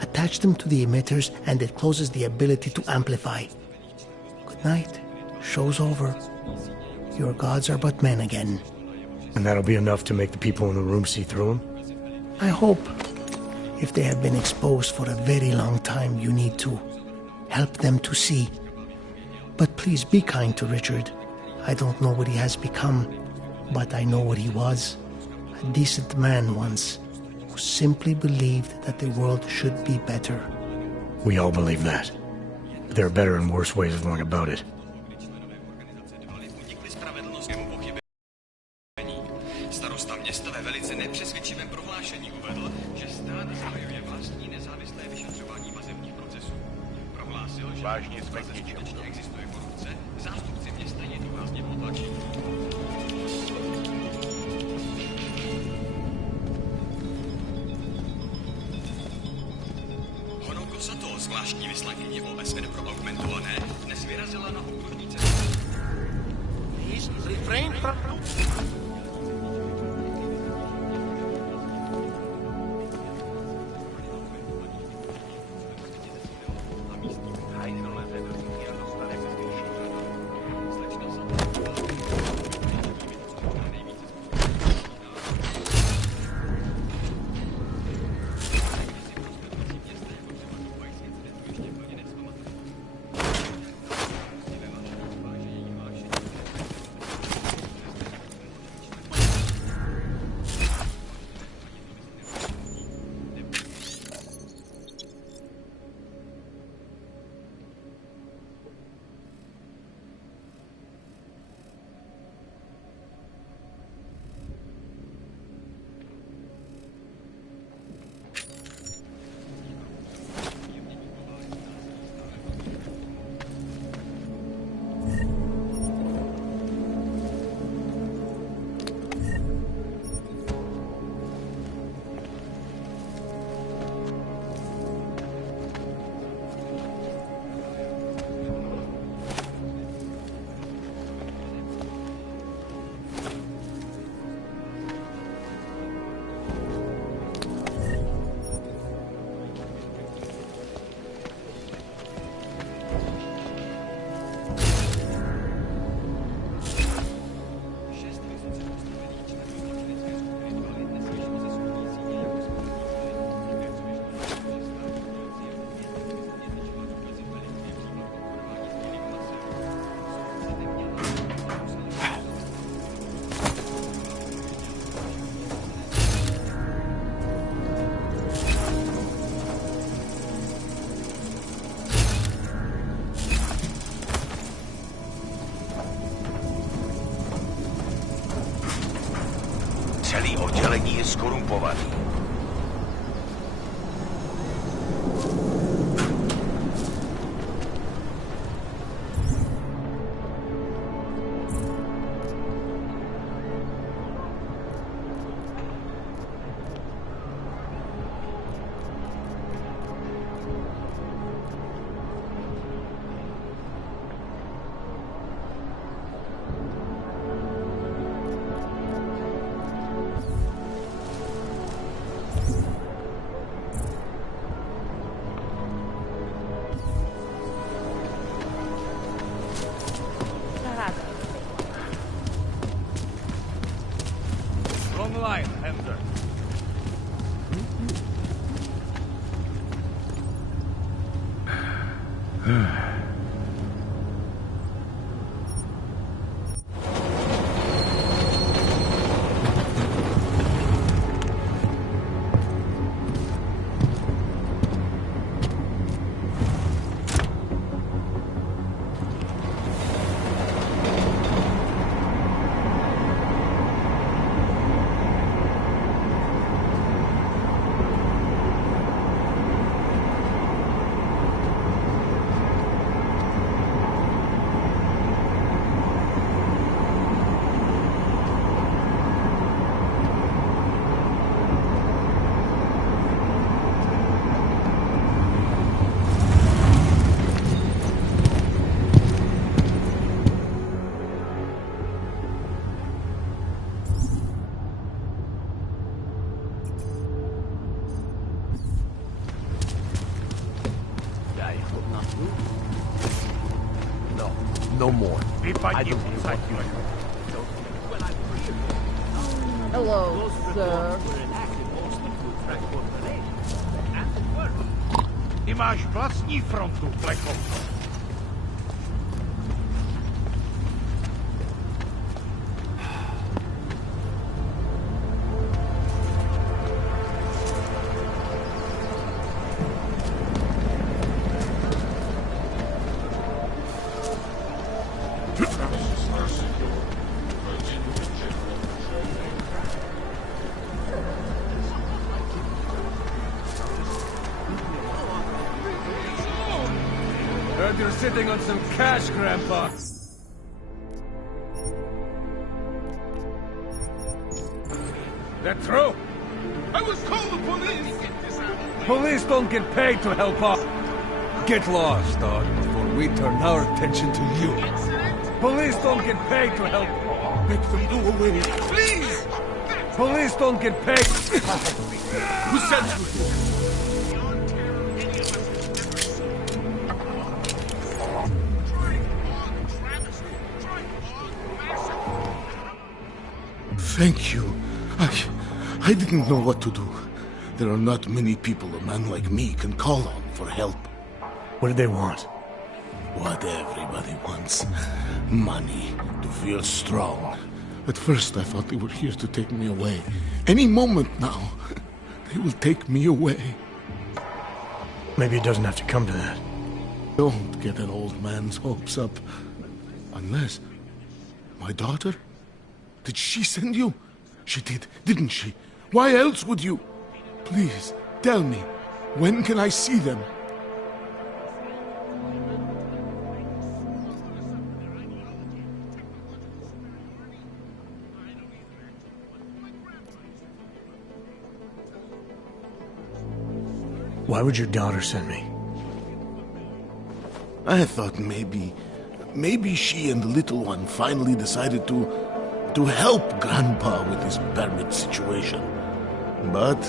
Attach them to the emitters and it closes the ability to amplify. Good night. Show's over. Your gods are but men again. And that'll be enough to make the people in the room see through them? I hope. If they have been exposed for a very long time, you need to help them to see. But please be kind to Richard. I don't know what he has become, but I know what he was. A decent man once, who simply believed that the world should be better. We all believe that. But there are better and worse ways of going about it. Starosta města ve velice nepřesvědčivém prohlášení uvedl, že stát zahajuje vlastní nezávislé vyšetřování vazebních procesů. Prohlásil, že vážně jsme k ničemu. Existuje korupce, zástupci města je důrazně potlačí. Honou Kosato, zvláštní vyslankyně OSN pro augmentované, dnes vyrazila na okružní cestu. Please refrain from... Celý oddělení je skorumpovaný. Wrong line, Hemser. not you. No, no more. I don't inside you. Hello, sir. Ty máš vlastní frontu, Blacko. Heard you're sitting on some cash, Grandpa. That true? I was called the police! Police don't get paid to help us. Get lost, dog, before we turn our attention to you. Police don't get paid to help. Make them go away. Please! Police don't get paid. Who sent you here? Thank you. I didn't know what to do. There are not many people a man like me can call on for help. What did they want? What everybody wants. Money, to feel strong. At first I thought they were here to take me away. Any moment now, they will take me away. Maybe it doesn't have to come to that. Don't get an old man's hopes up. Unless... my daughter? Did she send you? She did, didn't she? Why else would you? Please, tell me, when can I see them? Why would your daughter send me? I thought maybe she and the little one finally decided to help Grandpa with his permit situation. But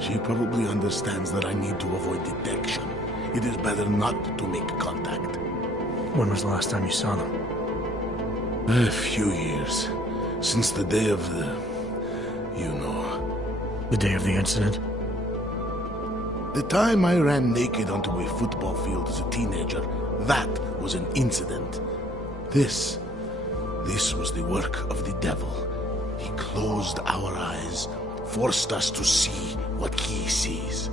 she probably understands that I need to avoid detection. It is better not to make contact. When was the last time you saw them? A few years. Since the day of the... you know. The day of the incident? The time I ran naked onto a football field as a teenager, that was an incident. This was the work of the devil. He closed our eyes, forced us to see what he sees.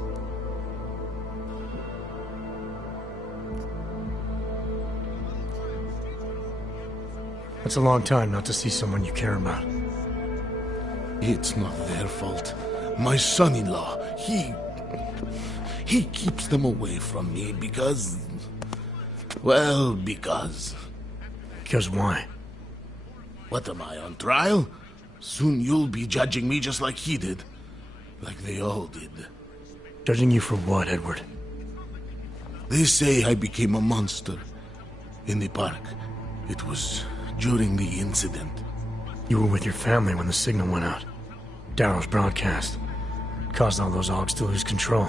That's a long time not to see someone you care about. It's not their fault. My son-in-law, he keeps them away from me because... well, because... Because why? What am I, on trial? Soon you'll be judging me just like he did. Like they all did. Judging you for what, Edward? They say I became a monster. In the park. It was during the incident. You were with your family when the signal went out. Darrow's broadcast. Caused all those Augs to lose control.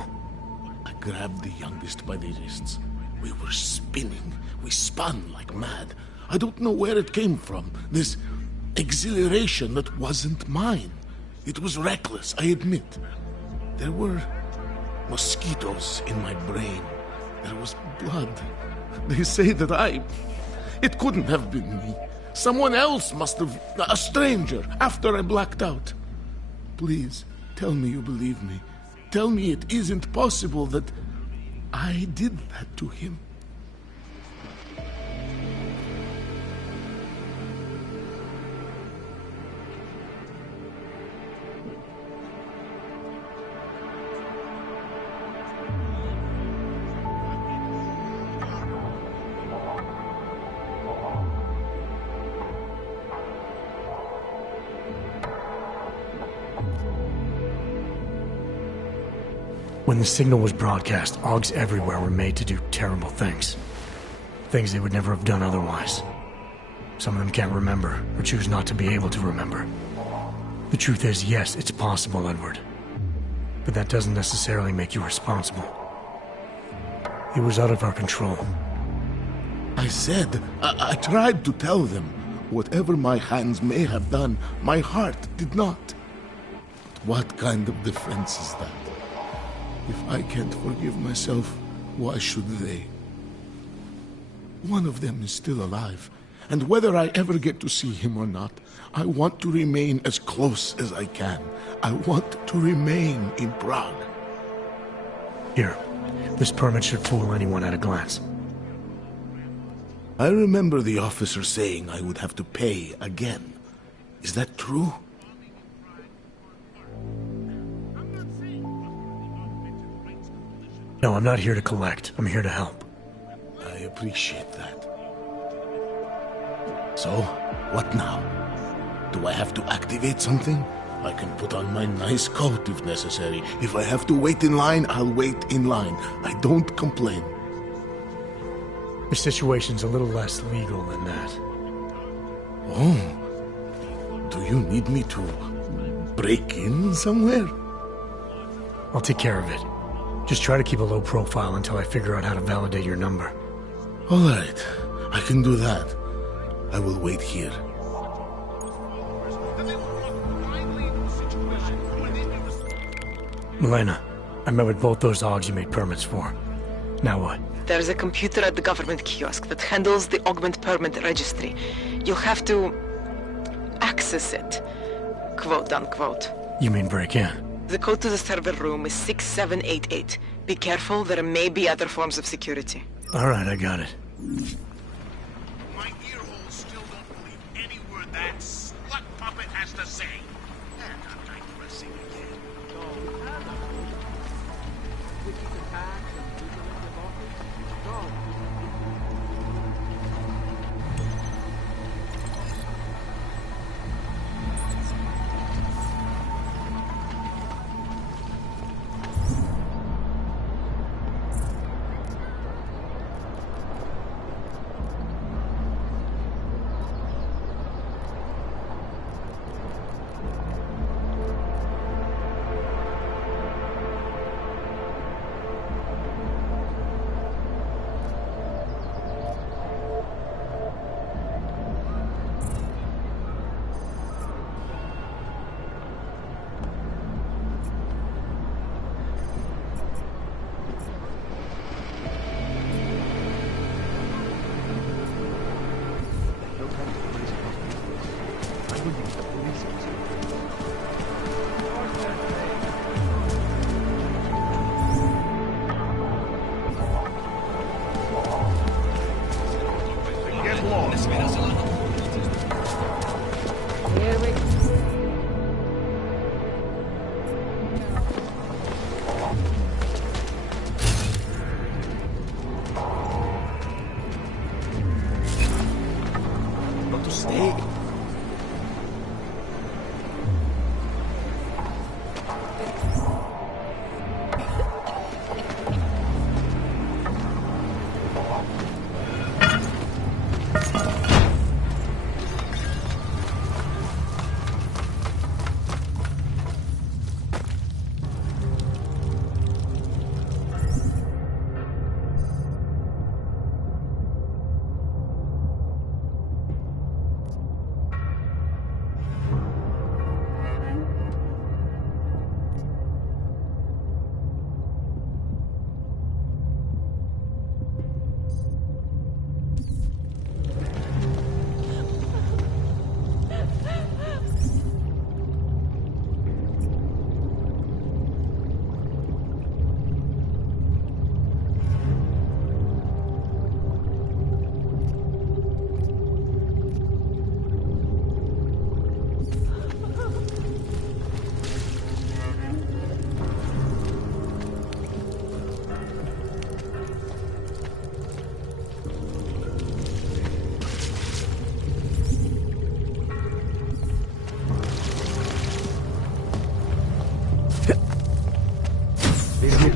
I grabbed the youngest by the wrists. We were spinning. We spun like mad. I don't know where it came from. This exhilaration that wasn't mine. It was reckless, I admit. There were mosquitoes in my brain. There was blood. They say that it couldn't have been me. Someone else must have... a stranger, after I blacked out. Please, tell me you believe me. Tell me it isn't possible that I did that to him. When the signal was broadcast, Augs everywhere were made to do terrible things. Things they would never have done otherwise. Some of them can't remember, or choose not to be able to remember. The truth is, yes, it's possible, Edward. But that doesn't necessarily make you responsible. He was out of our control. I said, I tried to tell them. Whatever my hands may have done, my heart did not. What kind of defense is that? If I can't forgive myself, why should they? One of them is still alive, and whether I ever get to see him or not, I want to remain as close as I can. I want to remain in Prague. Here, this permit should fool anyone at a glance. I remember the officer saying I would have to pay again. Is that true? No, I'm not here to collect. I'm here to help. I appreciate that. So, what now? Do I have to activate something? I can put on my nice coat if necessary. If I have to wait in line, I'll wait in line. I don't complain. The situation's a little less legal than that. Oh. Do you need me to break in somewhere? I'll take care of it. Just try to keep a low profile until I figure out how to validate your number. All right. I can do that. I will wait here. Milena, I met with both those dogs you made permits for. Now what? There's a computer at the government kiosk that handles the augment permit registry. You'll have to access it, quote unquote. You mean break in? The code to the server room is 6788. Be careful, there may be other forms of security. All right, I got it. My ear holes still don't believe any word that slut puppet has to say. And I'm digressing again.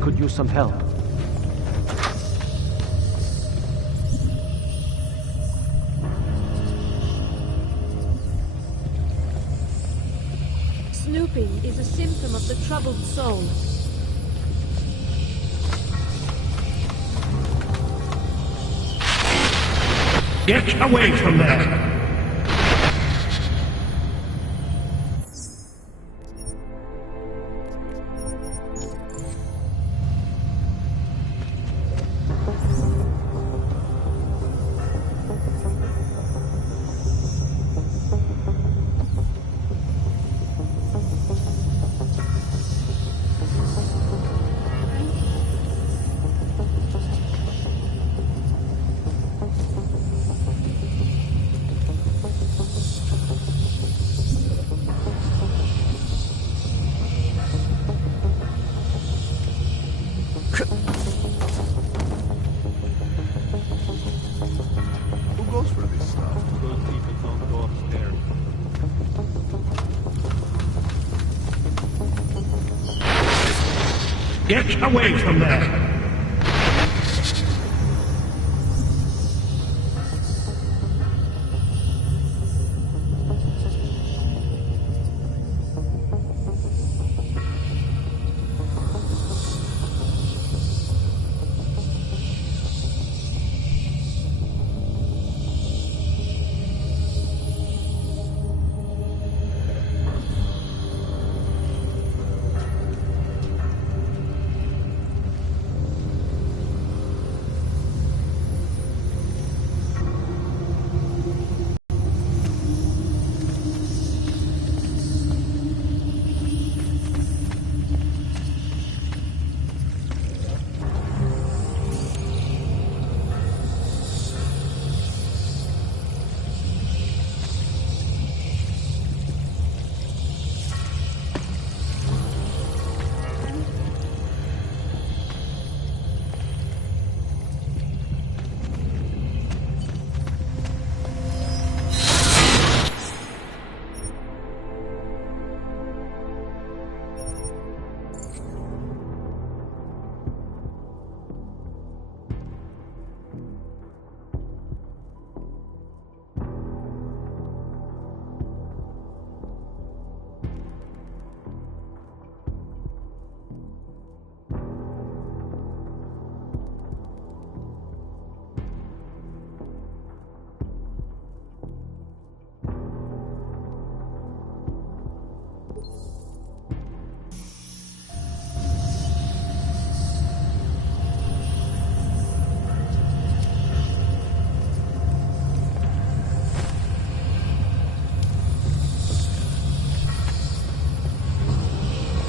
Could use some help. Snooping is a symptom of the troubled soul. Get away from there! Who goes for this stuff? Those people don't go upstairs. Get away from there!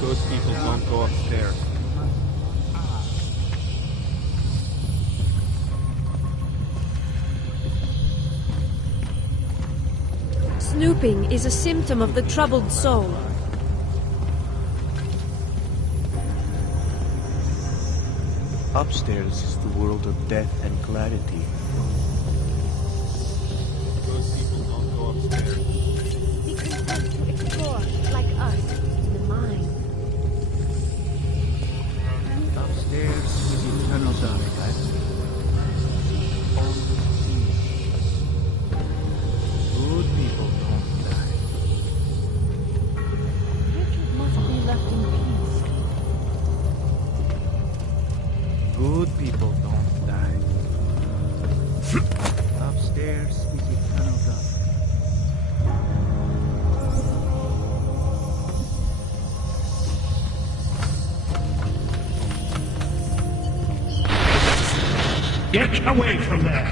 Those people don't go upstairs. Snooping is a symptom of the troubled soul. Upstairs is the world of death and clarity. Those people don't go upstairs. Be content to explore, like us, in the mind. Upstairs is eternal darkness. Good people don't die. Richard must be left in peace. Good people don't die. Upstairs is eternal darkness. Get away from there!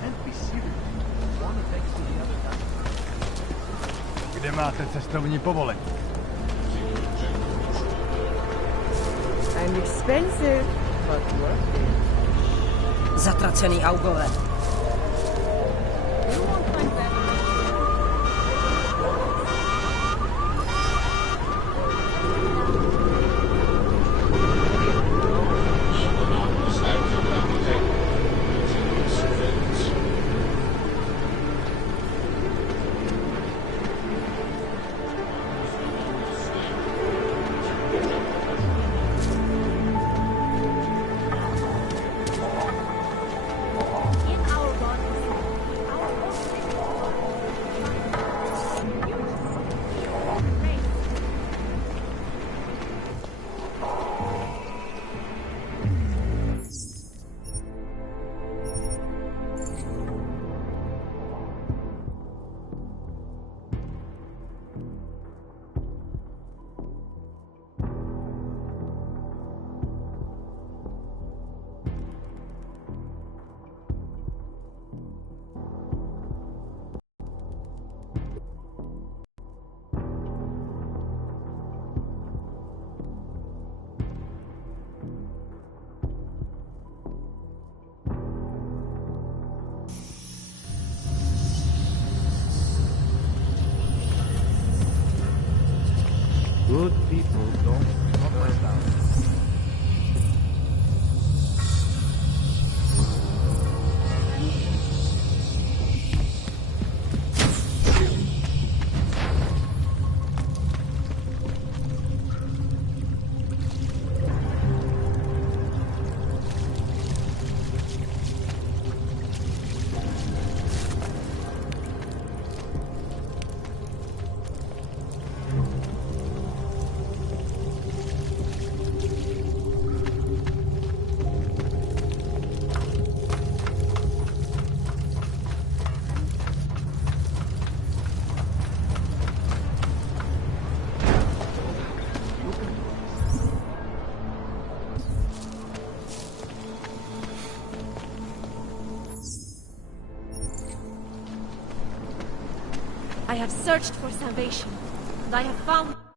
Can't be serious. One affects the other. Kde máte cestovní povolení? I'm expensive, but worth it. Zatracený augové. Good people don't cover down. I have searched for salvation, and I have found...